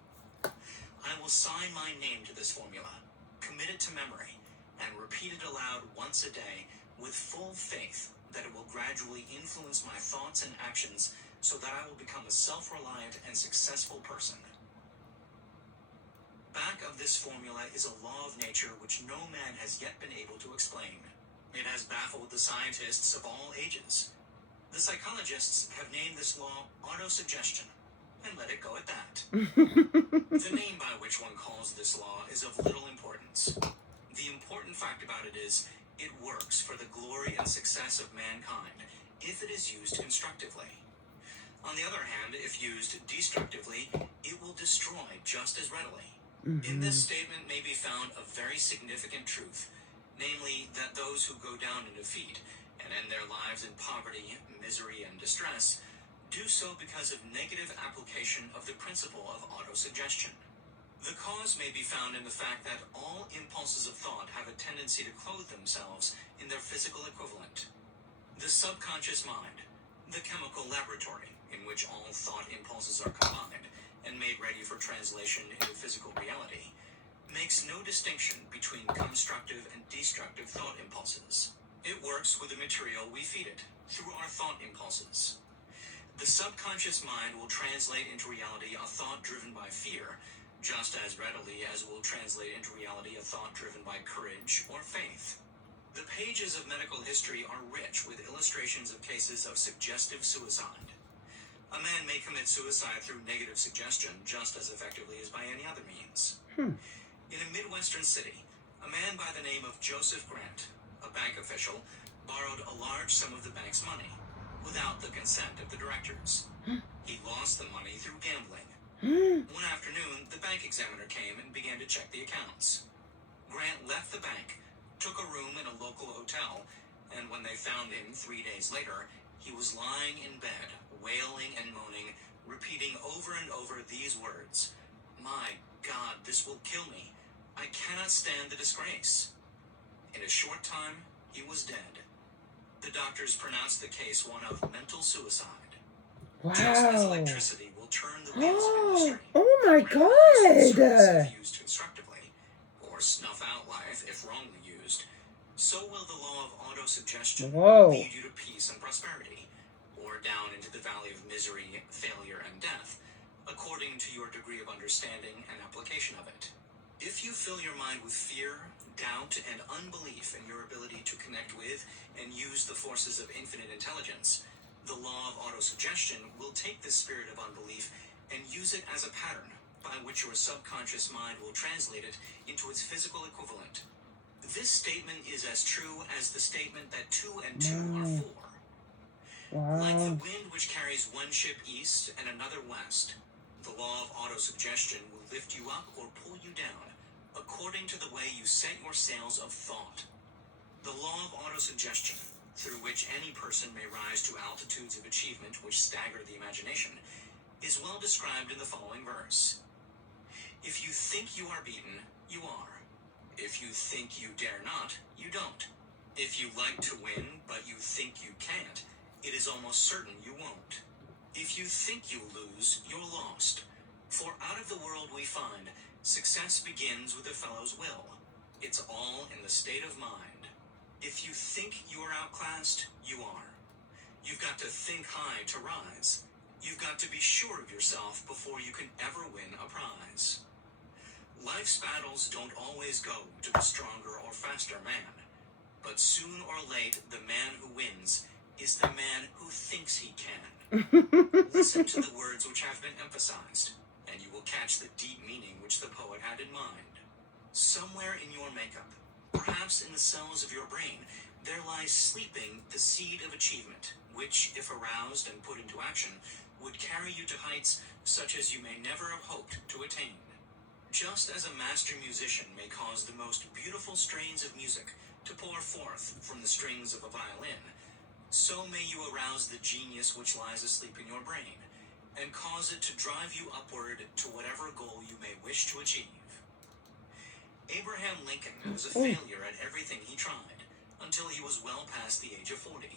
I will sign my name to this formula, commit it to memory, and repeat it aloud once a day with full faith that it will gradually influence my thoughts and actions so that I will become a self-reliant and successful person. Back of this formula is a law of nature which no man has yet been able to explain. It has baffled the scientists of all ages. The psychologists have named this law autosuggestion, and let it go at that. The name by which one calls this law is of little importance. The important fact about it is, it works for the glory and success of mankind if it is used constructively. On the other hand, if used destructively, it will destroy just as readily. In this statement may be found a very significant truth, namely that those who go down in defeat and end their lives in poverty, misery, and distress do so because of negative application of the principle of autosuggestion. The cause may be found in the fact that all impulses of thought have a tendency to clothe themselves in their physical equivalent. The subconscious mind, the chemical laboratory in which all thought impulses are combined and made ready for translation into physical reality, makes no distinction between constructive and destructive thought impulses. It works with the material we feed it, through our thought impulses. The subconscious mind will translate into reality a thought driven by fear, just as readily as it will translate into reality a thought driven by courage or faith. The pages of medical history are rich with illustrations of cases of suggestive suicide. A man may commit suicide through negative suggestion just as effectively as by any other means. In a Midwestern city, a man by the name of Joseph Grant, a bank official, borrowed a large sum of the bank's money without the consent of the directors. He lost the money through gambling. One afternoon, the bank examiner came and began to check the accounts. Grant left the bank, took a room in a local hotel, and when they found him 3 days later, he was lying in bed, wailing and moaning, repeating over and over these words: "My God, this will kill me. I cannot stand the disgrace." In a short time, he was dead. The doctors pronounced the case one of mental suicide. Just as Wow. electricity will turn the wheels of industry, Oh my God. if used constructively, or snuff out life if wrongly used, so will the law of autosuggestion Whoa. lead you to peace and prosperity, or down into the valley of misery, failure, and death, according to your degree of understanding and application of it. If you fill your mind with fear, doubt, and unbelief in your ability to connect with and use the forces of infinite intelligence, the law of autosuggestion will take this spirit of unbelief and use it as a pattern by which your subconscious mind will translate it into its physical equivalent. This statement is as true as the statement that 2 and 2 are 4. Like the wind which carries one ship east and another west, the law of autosuggestion will lift you up or pull you down, according to the way you set your sails of thought. The law of autosuggestion, through which any person may rise to altitudes of achievement which stagger the imagination, is well described in the following verse. If you think you are beaten, you are. If you think you dare not, you don't. If you like to win, but you think you can't, it is almost certain you won't. If you think you lose, you're lost. For out of the world we find, success begins with a fellow's will. It's all in the state of mind. If you think you are outclassed, you are. You've got to think high to rise. You've got to be sure of yourself before you can ever win a prize. Life's battles don't always go to the stronger or faster man, but soon or late, the man who wins is the man who thinks he can. Listen to the words which have been emphasized, and you will catch the deep meaning which the poet had in mind. Somewhere in your makeup, perhaps in the cells of your brain, there lies sleeping the seed of achievement, which, if aroused and put into action, would carry you to heights such as you may never have hoped to attain. Just as a master musician may cause the most beautiful strains of music to pour forth from the strings of a violin, so may you arouse the genius which lies asleep in your brain, and cause it to drive you upward to whatever goal you may wish to achieve. Abraham Lincoln was a failure at everything he tried, until he was well past the age of 40.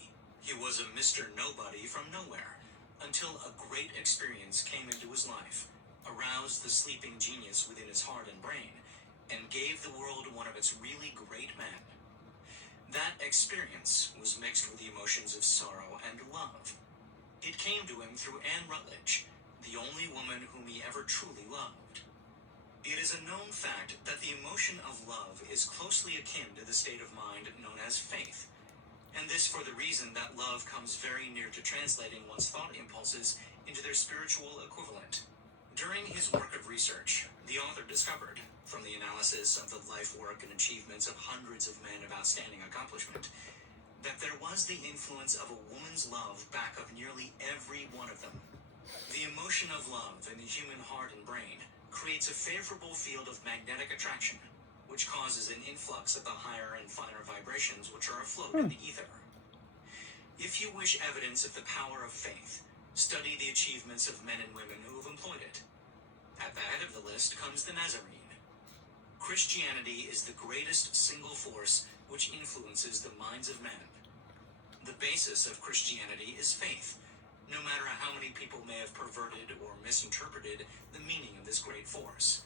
He was a Mr. Nobody from nowhere, until a great experience came into his life, aroused the sleeping genius within his heart and brain, and gave the world one of its really great men. That experience was mixed with the emotions of sorrow and love. It came to him through Anne Rutledge, the only woman whom he ever truly loved. It is a known fact that the emotion of love is closely akin to the state of mind known as faith, and this for the reason that love comes very near to translating one's thought impulses into their spiritual equivalent. During his work of research, the author discovered, from the analysis of the life work and achievements of hundreds of men of outstanding accomplishment, that there was the influence of a woman's love back of nearly every one of them. The emotion of love in the human heart and brain creates a favorable field of magnetic attraction, which causes an influx of the higher and finer vibrations which are afloat in the ether. If you wish evidence of the power of faith, study the achievements of men and women who have employed it. At the head of the list comes the Nazarene. Christianity is the greatest single force which influences the minds of men. The basis of Christianity is faith, no matter how many people may have perverted or misinterpreted the meaning of this great force,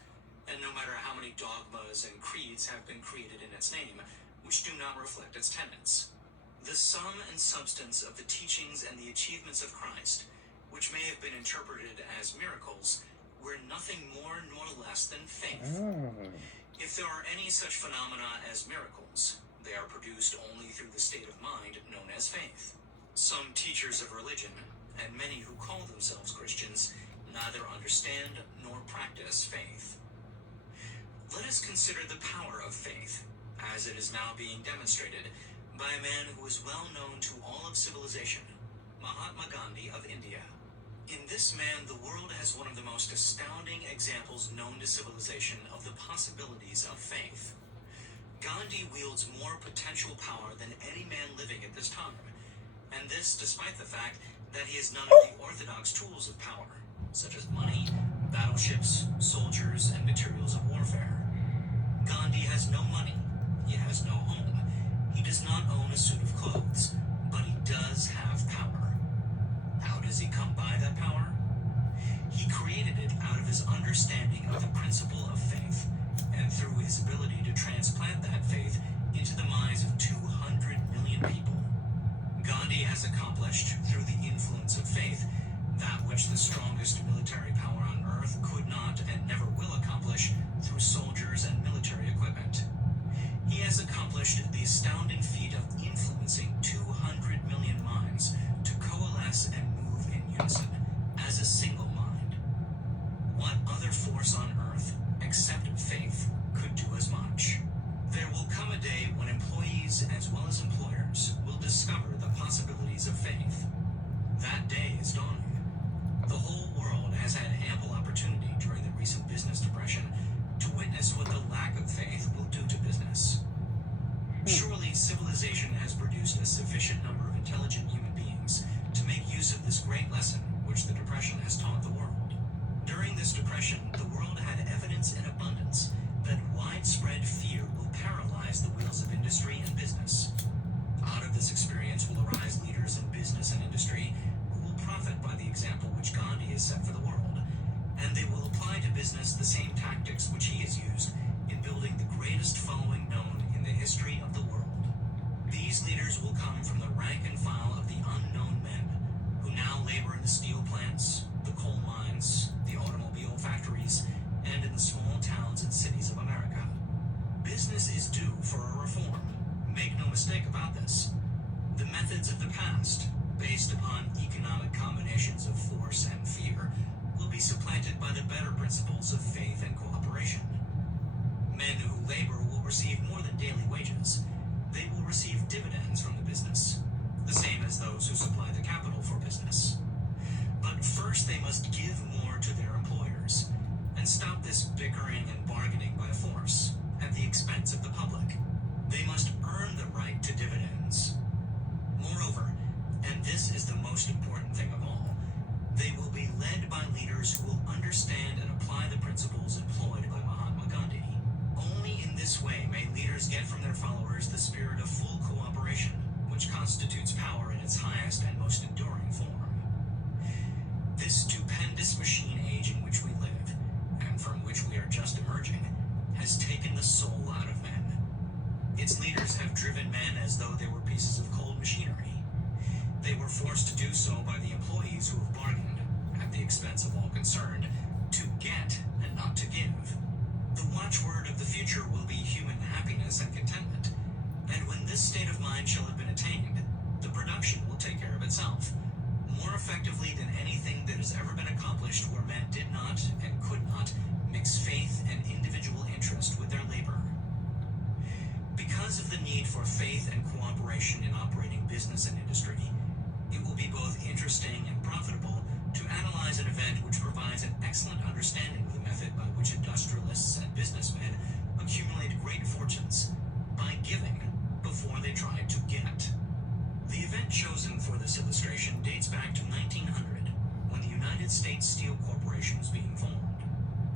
and no matter how many dogmas and creeds have been created in its name, which do not reflect its tenets. The sum and substance of the teachings and the achievements of Christ, which may have been interpreted as miracles, were nothing more nor less than faith. If there are any such phenomena as miracles, they are produced only through the state of mind known as faith. Some teachers of religion, and many who call themselves Christians, neither understand nor practice faith. Let us consider the power of faith, as it is now being demonstrated by a man who is well known to all of civilization, Mahatma Gandhi of India. In this man, the world has one of the most astounding examples known to civilization of the possibilities of faith. Gandhi wields more potential power than any man living at this time, and this despite the fact that he has none of the orthodox tools of power, such as money, battleships, soldiers, and materials of warfare. Gandhi has no money, he has no home, he does not own a suit of clothes, but he does have power. How does he come by that power? He created it out of his understanding of the principle of faith, and through his ability to transplant that faith into the minds of 200 million people. Gandhi has accomplished, through the influence of faith, that which the strongest military power on earth could not and never will accomplish through soldiers and military equipment. He has accomplished the astounding feat of influencing 200 million minds to coalesce and move in unison as a single mind. What other force on earth, except faith, could do as much? There will come a day when employees as well as employers will discover the possibilities of faith. That day is dawning. The whole world has had ample opportunity during the recent business depression to witness what the lack of faith will do to business. Surely civilization has produced a sufficient number of intelligent human beings to make use of this great lesson which the depression has taught the world. During this depression, the world had evidence in abundance that widespread fear will paralyze the wheels of industry and business. Out of this experience will arise leaders in business and industry who will profit by the example which Gandhi has set for the world, and they will apply to business the same tactics which he has used in building the greatest following known in the history of the world. These leaders will come from the rank and file of the unknown men who now labor in the steel plants, the coal mines, the automobile factories, and in the small towns and cities principles of faith and cooperation. Men who labor will receive more than daily wages. They will receive dividends from the business, the same as those who supply the capital for business. But first they must give more to their employers, and stop this bickering and bargaining by force, at the expense of the public. They must earn the right to dividends. Moreover, and this is the most important thing of all, they will be led by leaders who will understand and apply the principles employed by Mahatma Gandhi. Only in this way may leaders get from their followers the spirit of full cooperation, which constitutes power in its highest and most enduring form. This stupendous machine age in which we live, and from which we are just emerging, has taken the soul out of men. Its leaders have driven men as though they were pieces of cold machinery. They were forced to do so by the employees who have bargained, at the expense of all concerned, to get and not to give. The watchword of the future will be human happiness and contentment, and when this state of mind shall have been attained, the production will take care of itself, more effectively than anything that has ever been accomplished where men did not and could not mix faith and individual interest with their labor. Because of the need for faith and cooperation in operating business and industry, it will be both interesting and profitable to analyze an event which provides an excellent understanding of the method by which industrialists and businessmen accumulate great fortunes by giving before they try to get. The event chosen for this illustration dates back to 1900, when the United States Steel Corporation was being formed.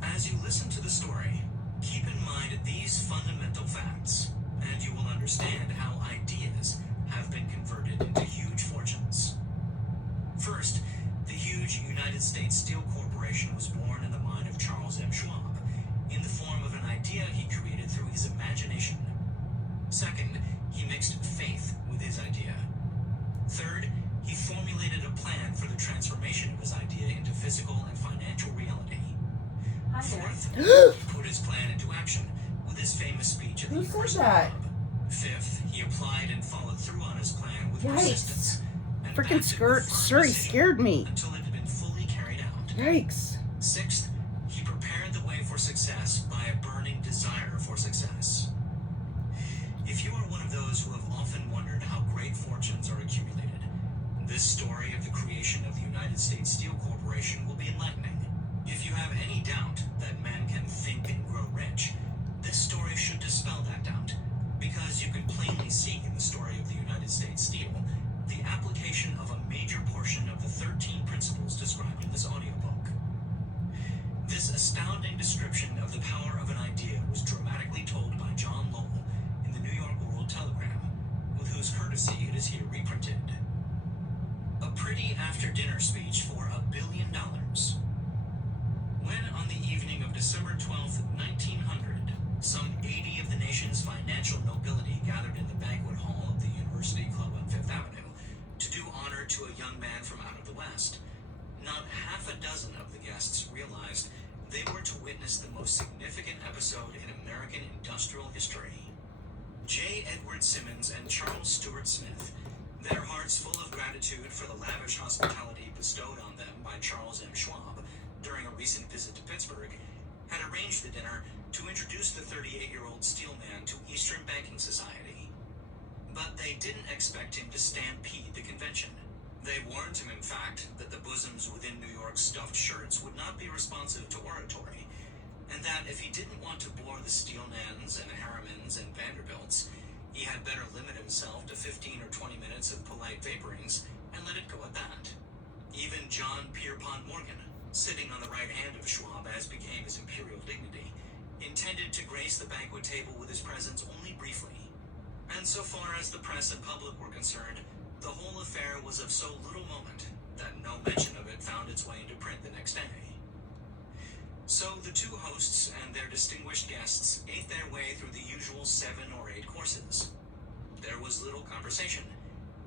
As you listen to the story, keep in mind these fundamental facts, and you will understand how ideas have been converted into huge fortunes. First, the huge United States Steel Corporation was born in the mind of Charles M. Schwab, in the form of an idea he created through his imagination. Second, he mixed faith with his idea. Third, he formulated a plan for the transformation of his idea into physical and financial reality. Fourth, he put his plan into action with his famous speech at the University Club. Fifth, he applied and followed through on his plan with persistence. And freaking Surrey scared me. Until it had been fully carried out. Yikes. Sixth, he prepared the way for success by a burning desire for success. If you are one of those who have often wondered how great fortunes are accumulated, this story of the creation of the United States Steel Corporation will be enlightening. If you have any doubt that man can think and grow rich, this story should dispel that doubt, because you can plainly see in the story of the United States Steel the application of a major portion of the 13 principles described in this audiobook. This astounding description of the power of an idea was dramatically told by John Lowell in the New York World Telegram, with whose courtesy it is here reprinted. A pretty after-dinner speech for $1 billion. When, on the evening of December 12th, 1900, some 80 of the nation's financial nobility gathered in the banquet hall of the University Club on Fifth Avenue to do honor to a young man from out of the West, not half a dozen of the guests realized they were to witness the most significant episode in American industrial history. J. Edward Simmons and Charles Stuart Smith, their hearts full of gratitude for the lavish hospitality bestowed on them by Charles M. Schwab during a recent visit to Pittsburgh, had arranged the dinner to introduce the 38-year-old steel man to Eastern Banking Society. But they didn't expect him to stampede the convention. They warned him, in fact, that the bosoms within New York's stuffed shirts would not be responsive to oratory, and that if he didn't want to bore the Steelmans and Harrimans and Vanderbilts, he had better limit himself to 15 or 20 minutes of polite vaporings and let it go at that. Even John Pierpont Morgan, sitting on the right hand of Schwab as became his imperial dignity, intended to grace the banquet table with his presence only briefly. And so far as the press and public were concerned, the whole affair was of so little moment that no mention of it found its way into print the next day. So the two hosts and their distinguished guests ate their way through the usual 7 or 8 courses. There was little conversation,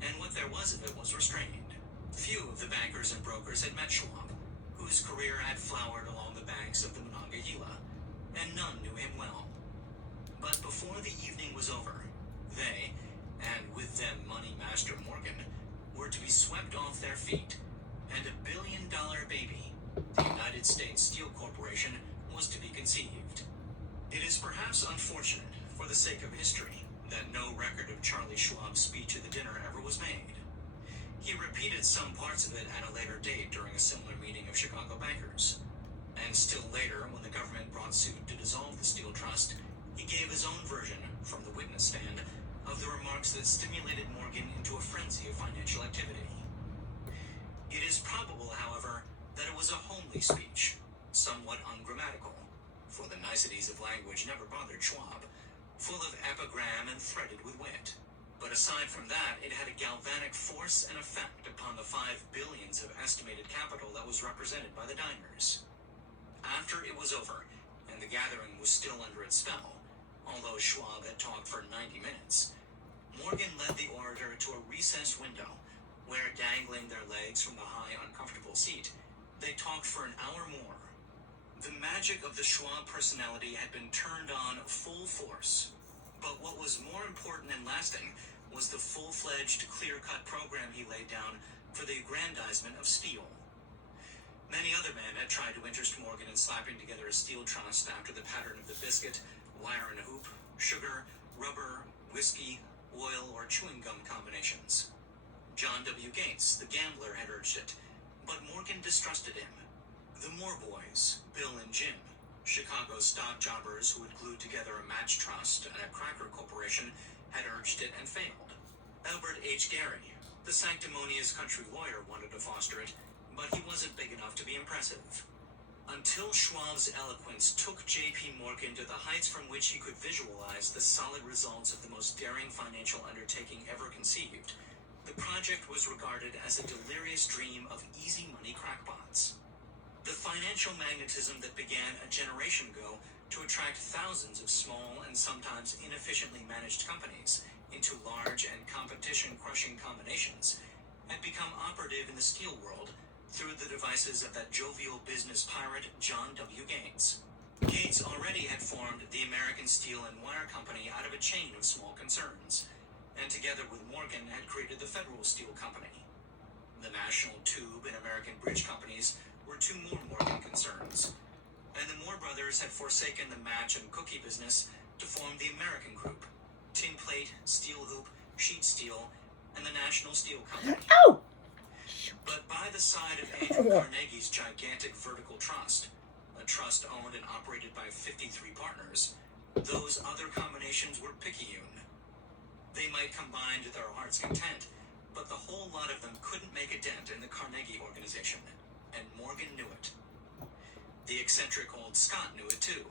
and what there was of it was restrained. Few of the bankers and brokers had met Schwab, whose career had flowered along the banks of the Monongahela, and none knew him well. But before the evening was over, they, and with them Money Master Morgan, were to be swept off their feet, and $1 billion baby, the United States Steel Corporation, was to be conceived. It is perhaps unfortunate, for the sake of history, that no record of Charlie Schwab's speech at the dinner ever was made. He repeated some parts of it at a later date during a similar meeting of Chicago bankers. And still later, when the government brought suit to dissolve the Steel Trust, he gave his own version, from the witness stand, of the remarks that stimulated Morgan into a frenzy of financial activity. It is probable, however, that it was a homely speech, somewhat ungrammatical, for the niceties of language never bothered Schwab, full of epigram and threaded with wit. But aside from that, it had a galvanic force and effect upon the $5 billion of estimated capital that was represented by the diners. After it was over, and the gathering was still under its spell, although Schwab had talked for 90 minutes, Morgan led the orator to a recessed window, where, dangling their legs from the high, uncomfortable seat, they talked for an hour more. The magic of the Schwab personality had been turned on full force, but what was more important and lasting was the full-fledged, clear-cut program he laid down for the aggrandizement of steel. Many other men had tried to interest Morgan in slapping together a steel trust after the pattern of the biscuit, wire and hoop, sugar, rubber, whiskey, oil, or chewing gum combinations. John W. Gates, the gambler, had urged it, but Morgan distrusted him. The Moore boys, Bill and Jim, Chicago's stock jobbers who had glued together a match trust and a cracker corporation, had urged it and failed. Albert H. Gary, the sanctimonious country lawyer, wanted to foster it, but he wasn't big enough to be impressive. Until Schwab's eloquence took J.P. Morgan to the heights from which he could visualize the solid results of the most daring financial undertaking ever conceived, the project was regarded as a delirious dream of easy money crackpots. The financial magnetism that began a generation ago to attract thousands of small and sometimes inefficiently managed companies into large and competition-crushing combinations had become operative in the steel world through the devices of that jovial business pirate John W. Gates. Gates already had formed the American Steel and Wire Company out of a chain of small concerns, and together with Morgan had created the Federal Steel Company. The National Tube and American Bridge Companies were two more Morgan concerns, and the Moore brothers had forsaken the match and cookie business to form the American Group, tin plate, steel hoop, sheet steel, and the National Steel Company. Ow! But by the side of Andrew Carnegie's gigantic vertical trust, a trust owned and operated by 53 partners, those other combinations were picayune. They might combine to their heart's content, but the whole lot of them couldn't make a dent in the Carnegie organization, and Morgan knew it. The eccentric old Scot knew it too.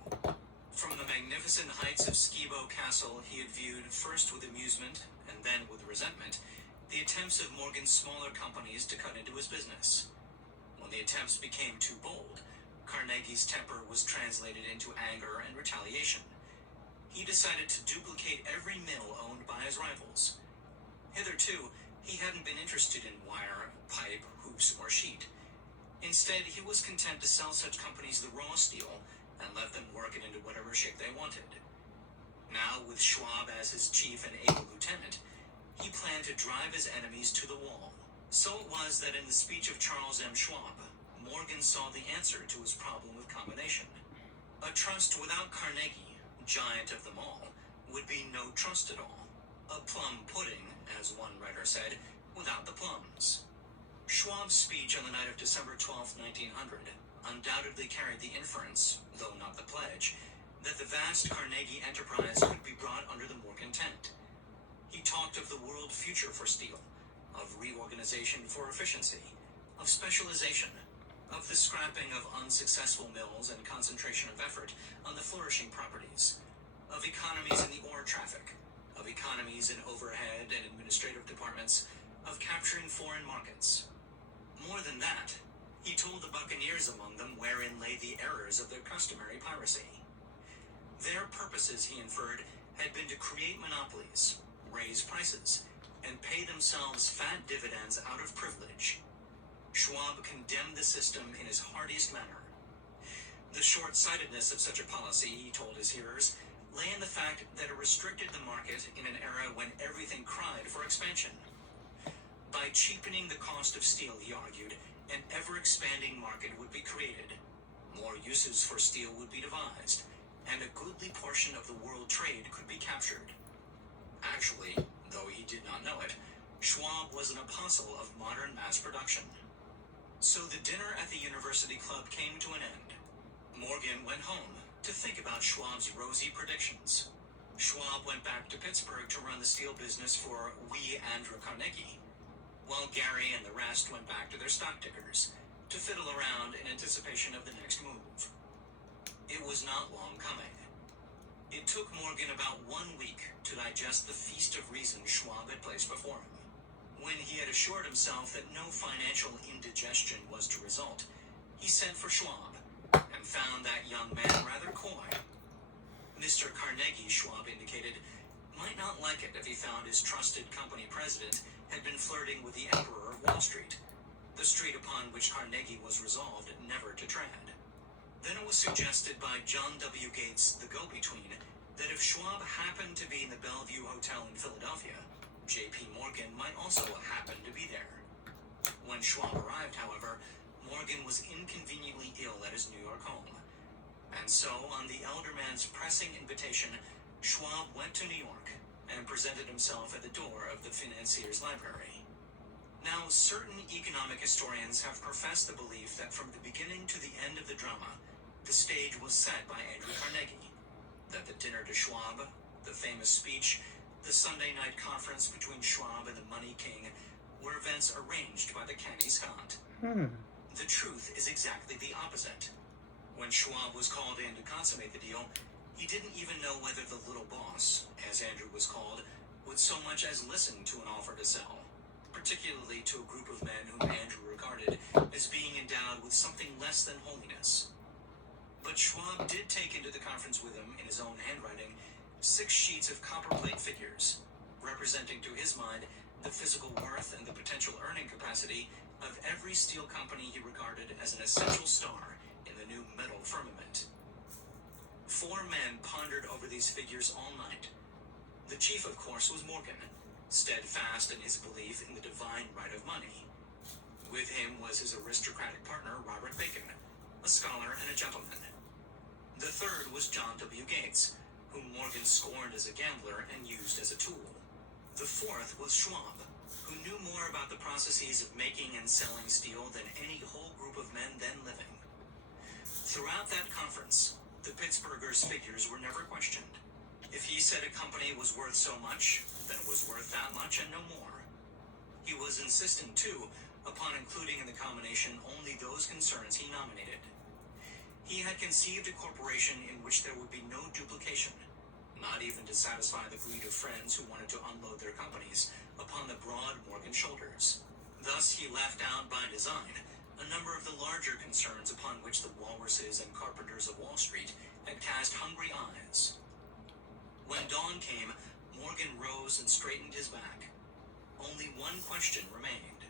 From the magnificent heights of Skibo Castle, he had viewed, first with amusement and then with resentment, the attempts of Morgan's smaller companies to cut into his business. When the attempts became too bold, Carnegie's temper was translated into anger and retaliation. He decided to duplicate every mill owned by his rivals. Hitherto, he hadn't been interested in wire, pipe, hoops, or sheet. Instead, he was content to sell such companies the raw steel and let them work it into whatever shape they wanted. Now, with Schwab as his chief and able lieutenant, he planned to drive his enemies to the wall. So it was that in the speech of Charles M. Schwab, Morgan saw the answer to his problem with combination. A trust without Carnegie, giant of them all, would be no trust at all. A plum pudding, as one writer said, without the plums. Schwab's speech on the night of December 12, 1900, undoubtedly carried the inference, though not the pledge, that the vast Carnegie enterprise could be brought under the Morgan tent. He talked of the world future for steel, of reorganization for efficiency, of specialization, of the scrapping of unsuccessful mills and concentration of effort on the flourishing properties, of economies in the ore traffic, of economies in overhead and administrative departments, of capturing foreign markets. More than that, he told the buccaneers among them wherein lay the errors of their customary piracy. Their purposes, he inferred, had been to create monopolies, raise prices, and pay themselves fat dividends out of privilege. Schwab condemned the system in his heartiest manner. The short-sightedness of such a policy, he told his hearers, lay in the fact that it restricted the market in an era when everything cried for expansion. By cheapening the cost of steel, he argued, an ever-expanding market would be created. More uses for steel would be devised, and a goodly portion of the world trade could be captured. Actually, though he did not know it, Schwab was an apostle of modern mass production. So the dinner at the University Club came to an end. Morgan went home to think about Schwab's rosy predictions. Schwab went back to Pittsburgh to run the steel business for Andrew Carnegie, while Gary and the rest went back to their stock tickers to fiddle around in anticipation of the next move. It was not long coming. It took Morgan about 1 week to digest the feast of reason Schwab had placed before him. When he had assured himself that no financial indigestion was to result, he sent for Schwab and found that young man rather coy. Mr. Carnegie, Schwab indicated, might not like it if he found his trusted company president had been flirting with the Emperor of Wall Street, the street upon which Carnegie was resolved never to tread. Then it was suggested by John W. Gates, the go-between, that if Schwab happened to be in the Bellevue Hotel in Philadelphia, J.P. Morgan might also happen to be there. When Schwab arrived, however, Morgan was inconveniently ill at his New York home. And so, on the elder man's pressing invitation, Schwab went to New York and presented himself at the door of the financier's library. Now, certain economic historians have professed the belief that from the beginning to the end of the drama, the stage was set by Andrew Carnegie, that the dinner to Schwab, the famous speech, the Sunday night conference between Schwab and the Money King were events arranged by the canny Scot. The truth is exactly the opposite. When Schwab was called in to consummate the deal, he didn't even know whether the little boss, as Andrew was called, would so much as listen to an offer to sell, particularly to a group of men whom Andrew regarded as being endowed with something less than holiness. But Schwab did take into the conference with him, in his own handwriting, 6 sheets of copperplate figures, representing to his mind the physical worth and the potential earning capacity of every steel company he regarded as an essential star in the new metal firmament. 4 men pondered over these figures all night. The chief, of course, was Morgan, steadfast in his belief in the divine right of money. With him was his aristocratic partner, Robert Bacon, a scholar and a gentleman. The third was John W. Gates, whom Morgan scorned as a gambler and used as a tool. The fourth was Schwab, who knew more about the processes of making and selling steel than any whole group of men then living. Throughout that conference, the Pittsburghers' figures were never questioned. If he said a company was worth so much, then it was worth that much and no more. He was insistent, too, upon including in the combination only those concerns he nominated. He had conceived a corporation in which there would be no duplication, not even to satisfy the greed of friends who wanted to unload their companies upon the broad Morgan shoulders. Thus he left out by design a number of the larger concerns upon which the walruses and carpenters of Wall Street had cast hungry eyes. When dawn came, Morgan rose and straightened his back. Only one question remained.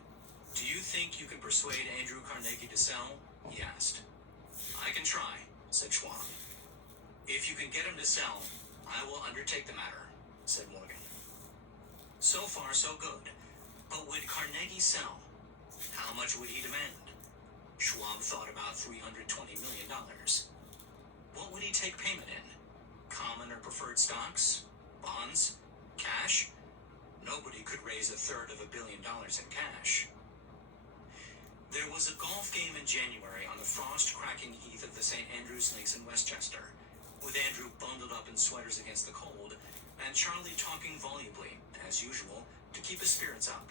"Do you think you can persuade Andrew Carnegie to sell?" he asked. "I can try," said Schwab. "If you can get him to sell, I will undertake the matter," said Morgan. So far, so good. But would Carnegie sell? How much would he demand? Schwab thought about $320 million. What would he take payment in? Common or preferred stocks? Bonds? Cash? Nobody could raise $250 million in cash. There was a golf game in January on the frost-cracking heath of the St. Andrews Links in Westchester, with Andrew bundled up in sweaters against the cold, and Charlie talking volubly, as usual, to keep his spirits up.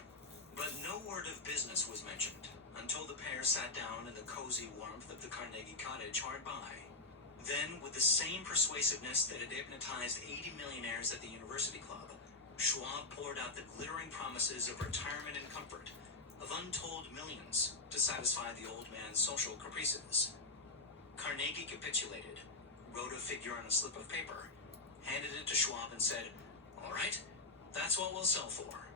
But no word of business was mentioned until the pair sat down in the cozy warmth of the Carnegie cottage hard by. Then, with the same persuasiveness that had hypnotized 80 millionaires at the University Club, Schwab poured out the glittering promises of retirement and comfort, of untold millions to satisfy the old man's social caprices. Carnegie capitulated, wrote a figure on a slip of paper, handed it to Schwab and said, "All right, that's what we'll sell for."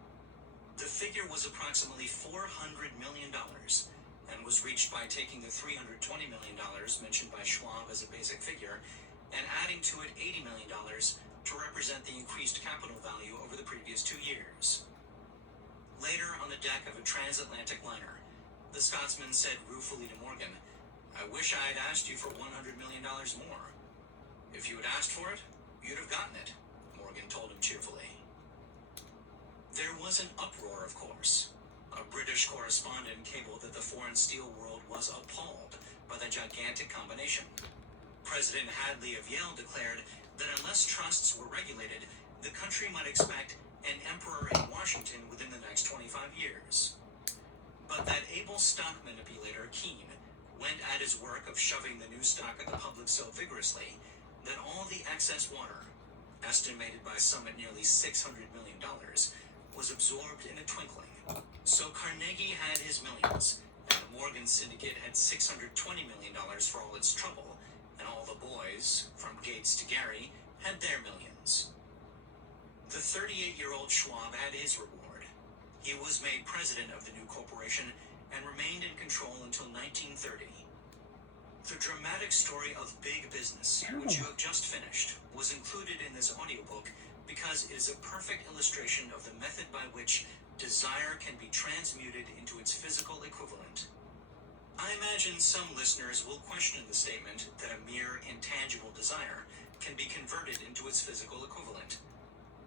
The figure was approximately $400 million and was reached by taking the $320 million mentioned by Schwab as a basic figure and adding to it $80 million to represent the increased capital value over the previous 2 years. Later, on the deck of a transatlantic liner, the Scotsman said ruefully to Morgan, I wish I had asked you for $100 million more. If you had asked for it, you'd have gotten it, Morgan told him cheerfully. There was an uproar, of course. A British correspondent cabled that the foreign steel world was appalled by the gigantic combination. President Hadley of Yale declared that unless trusts were regulated, the country might expect an emperor in Washington within the next 25 years. But that able stock manipulator, Keene, went at his work of shoving the new stock at the public so vigorously that all the excess water, estimated by some at nearly $600 million, was absorbed in a twinkling. So Carnegie had his millions, and the Morgan Syndicate had $620 million for all its trouble, and all the boys, from Gates to Gary, had their millions. The 38-year-old Schwab had his reward. He was made president of the new corporation and remained in control until 1930. The dramatic story of big business, which you have just finished, was included in this audiobook because it is a perfect illustration of the method by which desire can be transmuted into its physical equivalent. I imagine some listeners will question the statement that a mere intangible desire can be converted into its physical equivalent.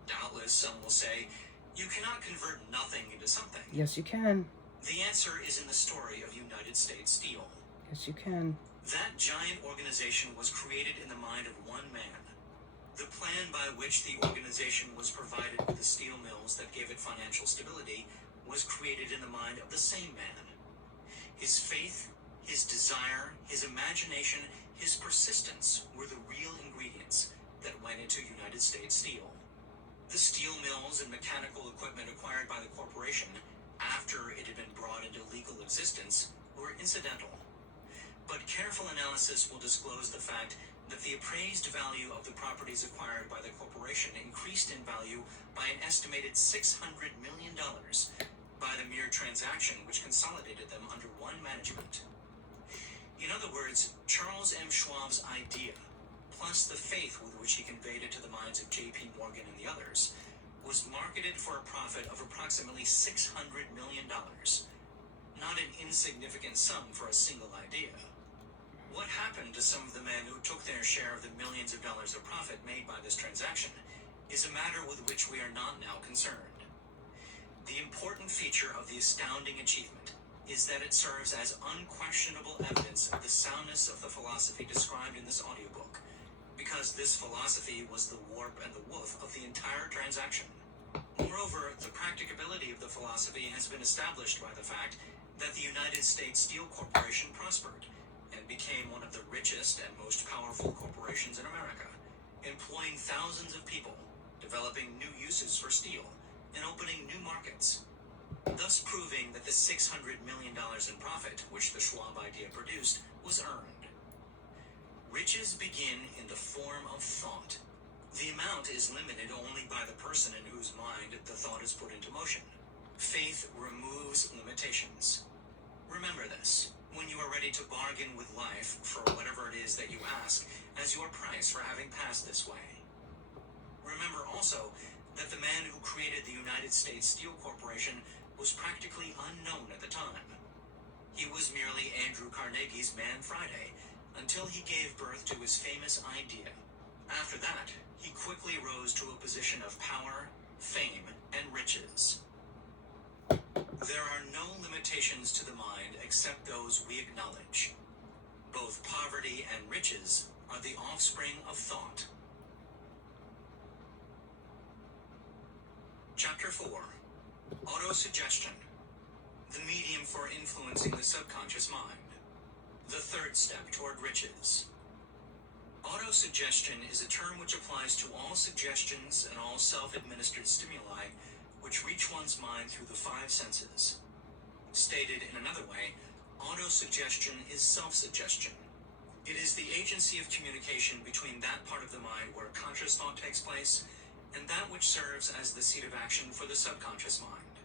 Doubtless some will say, you cannot convert nothing into something. Yes, you can. The answer is in the story of United States Steel. Yes, you can. That giant organization was created in the mind of one man. The plan by which the organization was provided with the steel mills that gave it financial stability was created in the mind of the same man. His faith, his desire, his imagination, his persistence were the real ingredients that went into United States Steel. The steel mills and mechanical equipment acquired by the corporation after it had been brought into legal existence were incidental. But careful analysis will disclose the fact that the appraised value of the properties acquired by the corporation increased in value by an estimated $600 million by the mere transaction which consolidated them under one management. In other words, Charles M. Schwab's idea, plus the faith with which he conveyed it to the minds of J.P. Morgan and the others, was marketed for a profit of approximately $600 million. Not an insignificant sum for a single idea. What happened to some of the men who took their share of the millions of dollars of profit made by this transaction is a matter with which we are not now concerned. The important feature of the astounding achievement is that it serves as unquestionable evidence of the soundness of the philosophy described in this audiobook, because this philosophy was the warp and the woof of the entire transaction. Moreover, the practicability of the philosophy has been established by the fact that the United States Steel Corporation prospered and became one of the richest and most powerful corporations in America, employing thousands of people, developing new uses for steel, and opening new markets, thus proving that the $600 million in profit which the Schwab idea produced was earned. Riches begin in the form of thought. The amount is limited only by the person in whose mind the thought is put into motion. Faith removes limitations. Remember this when you are ready to bargain with life for whatever it is that you ask as your price for having passed this way. Remember also that the man who created the United States Steel Corporation was practically unknown at the time. He was merely Andrew Carnegie's Man Friday until he gave birth to his famous idea. After that, he quickly rose to a position of power, fame, and riches. There are no limitations to the mind except those we acknowledge. Both poverty and riches are the offspring of thought. Chapter 4. Autosuggestion. The medium for influencing the subconscious mind. The third step toward riches. Autosuggestion is a term which applies to all suggestions and all self-administered stimuli which reach one's mind through the five senses. Stated in another way, autosuggestion is self-suggestion. It is the agency of communication between that part of the mind where conscious thought takes place and that which serves as the seat of action for the subconscious mind.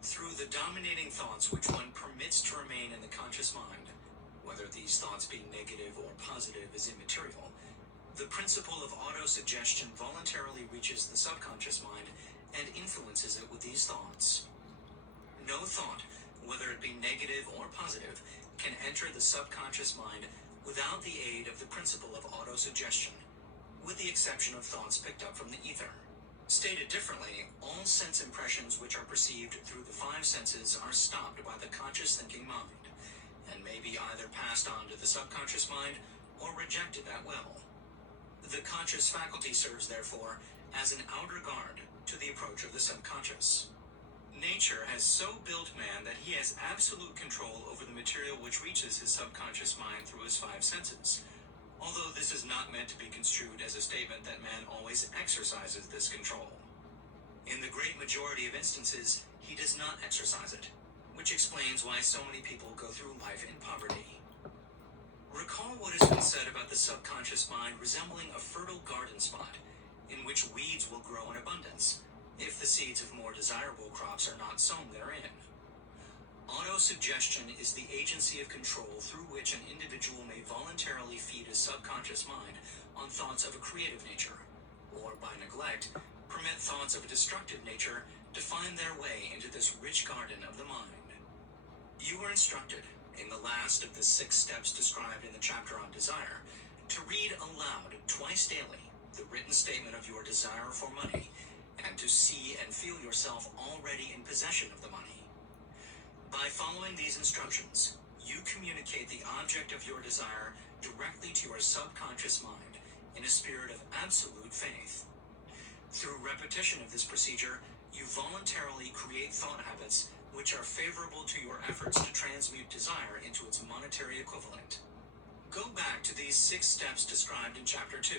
Through the dominating thoughts which one permits to remain in the conscious mind, whether these thoughts be negative or positive is immaterial, the principle of autosuggestion voluntarily reaches the subconscious mind and influences it with these thoughts. No thought, whether it be negative or positive, can enter the subconscious mind without the aid of the principle of autosuggestion, with the exception of thoughts picked up from the ether. Stated differently, all sense impressions which are perceived through the five senses are stopped by the conscious thinking mind, and may be either passed on to the subconscious mind or rejected at will. The conscious faculty serves, therefore, as an outer guard to the approach of the subconscious. Nature has so built man that he has absolute control over the material which reaches his subconscious mind through his five senses, although this is not meant to be construed as a statement that man always exercises this control. In the great majority of instances, he does not exercise it, which explains why so many people go through life in poverty. Recall what has been said about the subconscious mind resembling a fertile garden spot, in which weeds will grow in abundance, if the seeds of more desirable crops are not sown therein. Autosuggestion is the agency of control through which an individual may voluntarily feed his subconscious mind on thoughts of a creative nature, or by neglect, permit thoughts of a destructive nature to find their way into this rich garden of the mind. You are instructed, in the last of the 6 steps described in the chapter on desire, to read aloud twice daily the written statement of your desire for money, and to see and feel yourself already in possession of the money. By following these instructions, you communicate the object of your desire directly to your subconscious mind in a spirit of absolute faith. Through repetition of this procedure, you voluntarily create thought habits which are favorable to your efforts to transmute desire into its monetary equivalent. Go back to these 6 steps described in Chapter 2,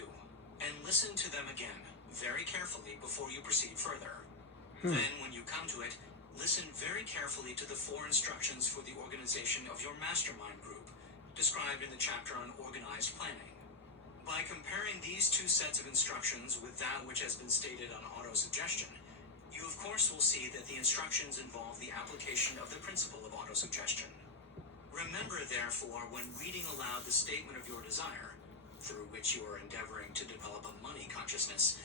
and listen to them again very carefully before you proceed further. Then, when you come to it, listen very carefully to the 4 instructions for the organization of your mastermind group, described in the chapter on organized planning. By comparing these 2 sets of instructions with that which has been stated on autosuggestion, you of course will see that the instructions involve the application of the principle of autosuggestion. Remember, therefore, when reading aloud the statement of your desire, through which you are endeavoring to develop a money consciousness,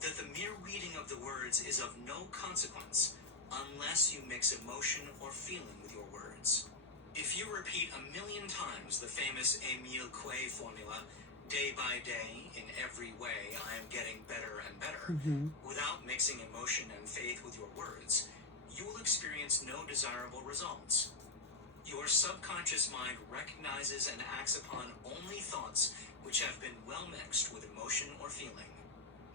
that the mere reading of the words is of no consequence unless you mix emotion or feeling with your words. If you repeat 1,000,000 times the famous Emile Coué formula, day by day, in every way, I am getting better and better, without mixing emotion and faith with your words, you will experience no desirable results. Your subconscious mind recognizes and acts upon only thoughts which have been well mixed with emotion or feeling.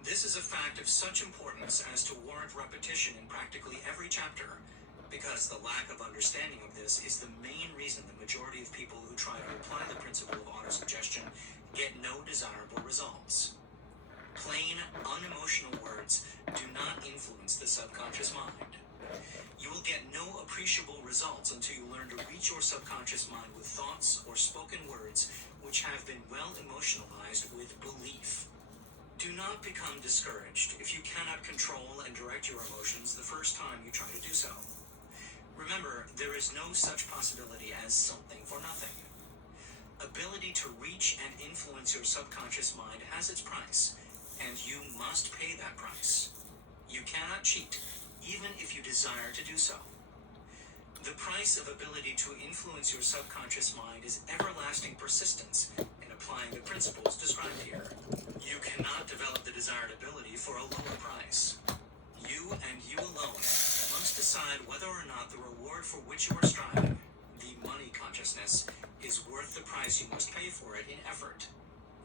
This is a fact of such importance as to warrant repetition in practically every chapter, because the lack of understanding of this is the main reason the majority of people who try to apply the principle of autosuggestion get no desirable results. Plain, unemotional words do not influence the subconscious mind. You will get no appreciable results until you learn to reach your subconscious mind with thoughts or spoken words which have been well emotionalized with belief. Do not become discouraged if you cannot control and direct your emotions the first time you try to do so. Remember, there is no such possibility as something for nothing. Ability to reach and influence your subconscious mind has its price, and you must pay that price. You cannot cheat, even if you desire to do so. The price of ability to influence your subconscious mind is everlasting persistence in applying the principles described here. You cannot develop the desired ability for a lower price. You and you alone must decide whether or not the reward for which you are striving, the money consciousness, is worth the price you must pay for it in effort.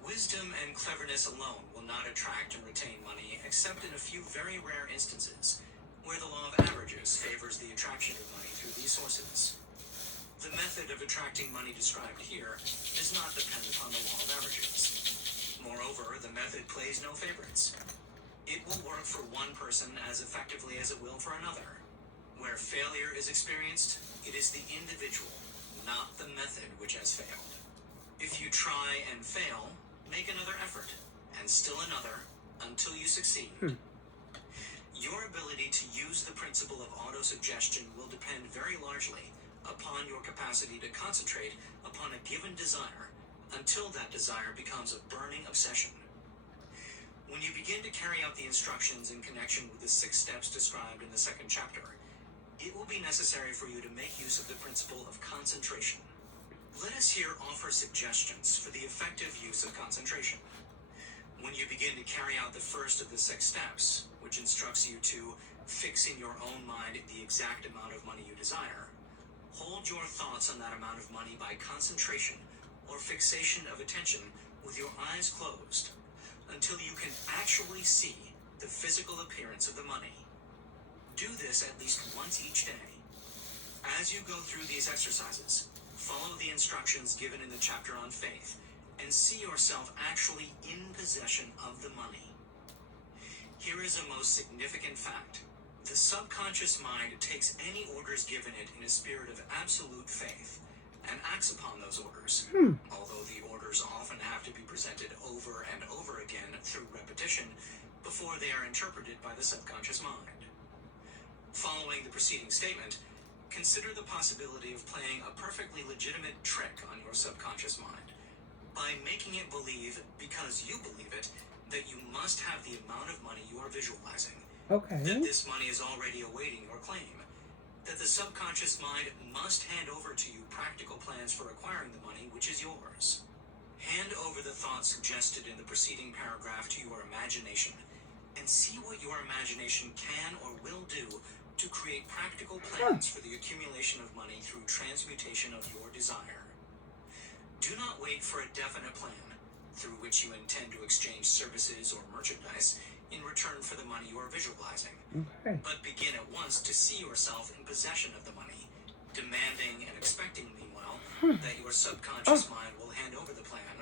Wisdom and cleverness alone will not attract and retain money except in a few very rare instances, where the law of averages favors the attraction of money through these sources. The method of attracting money described here does not depend upon the law of averages. Moreover, the method plays no favorites. It will work for one person as effectively as it will for another. Where failure is experienced, it is the individual, not the method, which has failed. If you try and fail, make another effort, and still another, until you succeed. Your ability to use the principle of autosuggestion will depend very largely upon your capacity to concentrate upon a given desire until that desire becomes a burning obsession. When you begin to carry out the instructions in connection with the 6 steps described in the 2nd chapter, it will be necessary for you to make use of the principle of concentration. Let us here offer suggestions for the effective use of concentration. When you begin to carry out the first of the 6 steps, which instructs you to fix in your own mind the exact amount of money you desire, hold your thoughts on that amount of money by concentration or fixation of attention with your eyes closed until you can actually see the physical appearance of the money. Do this at least once each day. As you go through these exercises, follow the instructions given in the chapter on faith and see yourself actually in possession of the money. Here is a most significant fact. The subconscious mind takes any orders given it in a spirit of absolute faith and acts upon those orders, although the orders often have to be presented over and over again through repetition before they are interpreted by the subconscious mind. Following the preceding statement, consider the possibility of playing a perfectly legitimate trick on your subconscious mind by making it believe, because you believe it, that you must have the amount of money you are visualizing. Okay. That this money is already awaiting your claim. That the subconscious mind must hand over to you practical plans for acquiring the money which is yours. Hand over the thoughts suggested in the preceding paragraph to your imagination and see what your imagination can or will do to create practical plans for the accumulation of money through transmutation of your desire. Do not wait for a definite plan through which you intend to exchange services or merchandise in return for the money you are visualizing. Okay. But begin at once to see yourself in possession of the money, demanding and expecting, meanwhile, that your subconscious mind will hand over the plan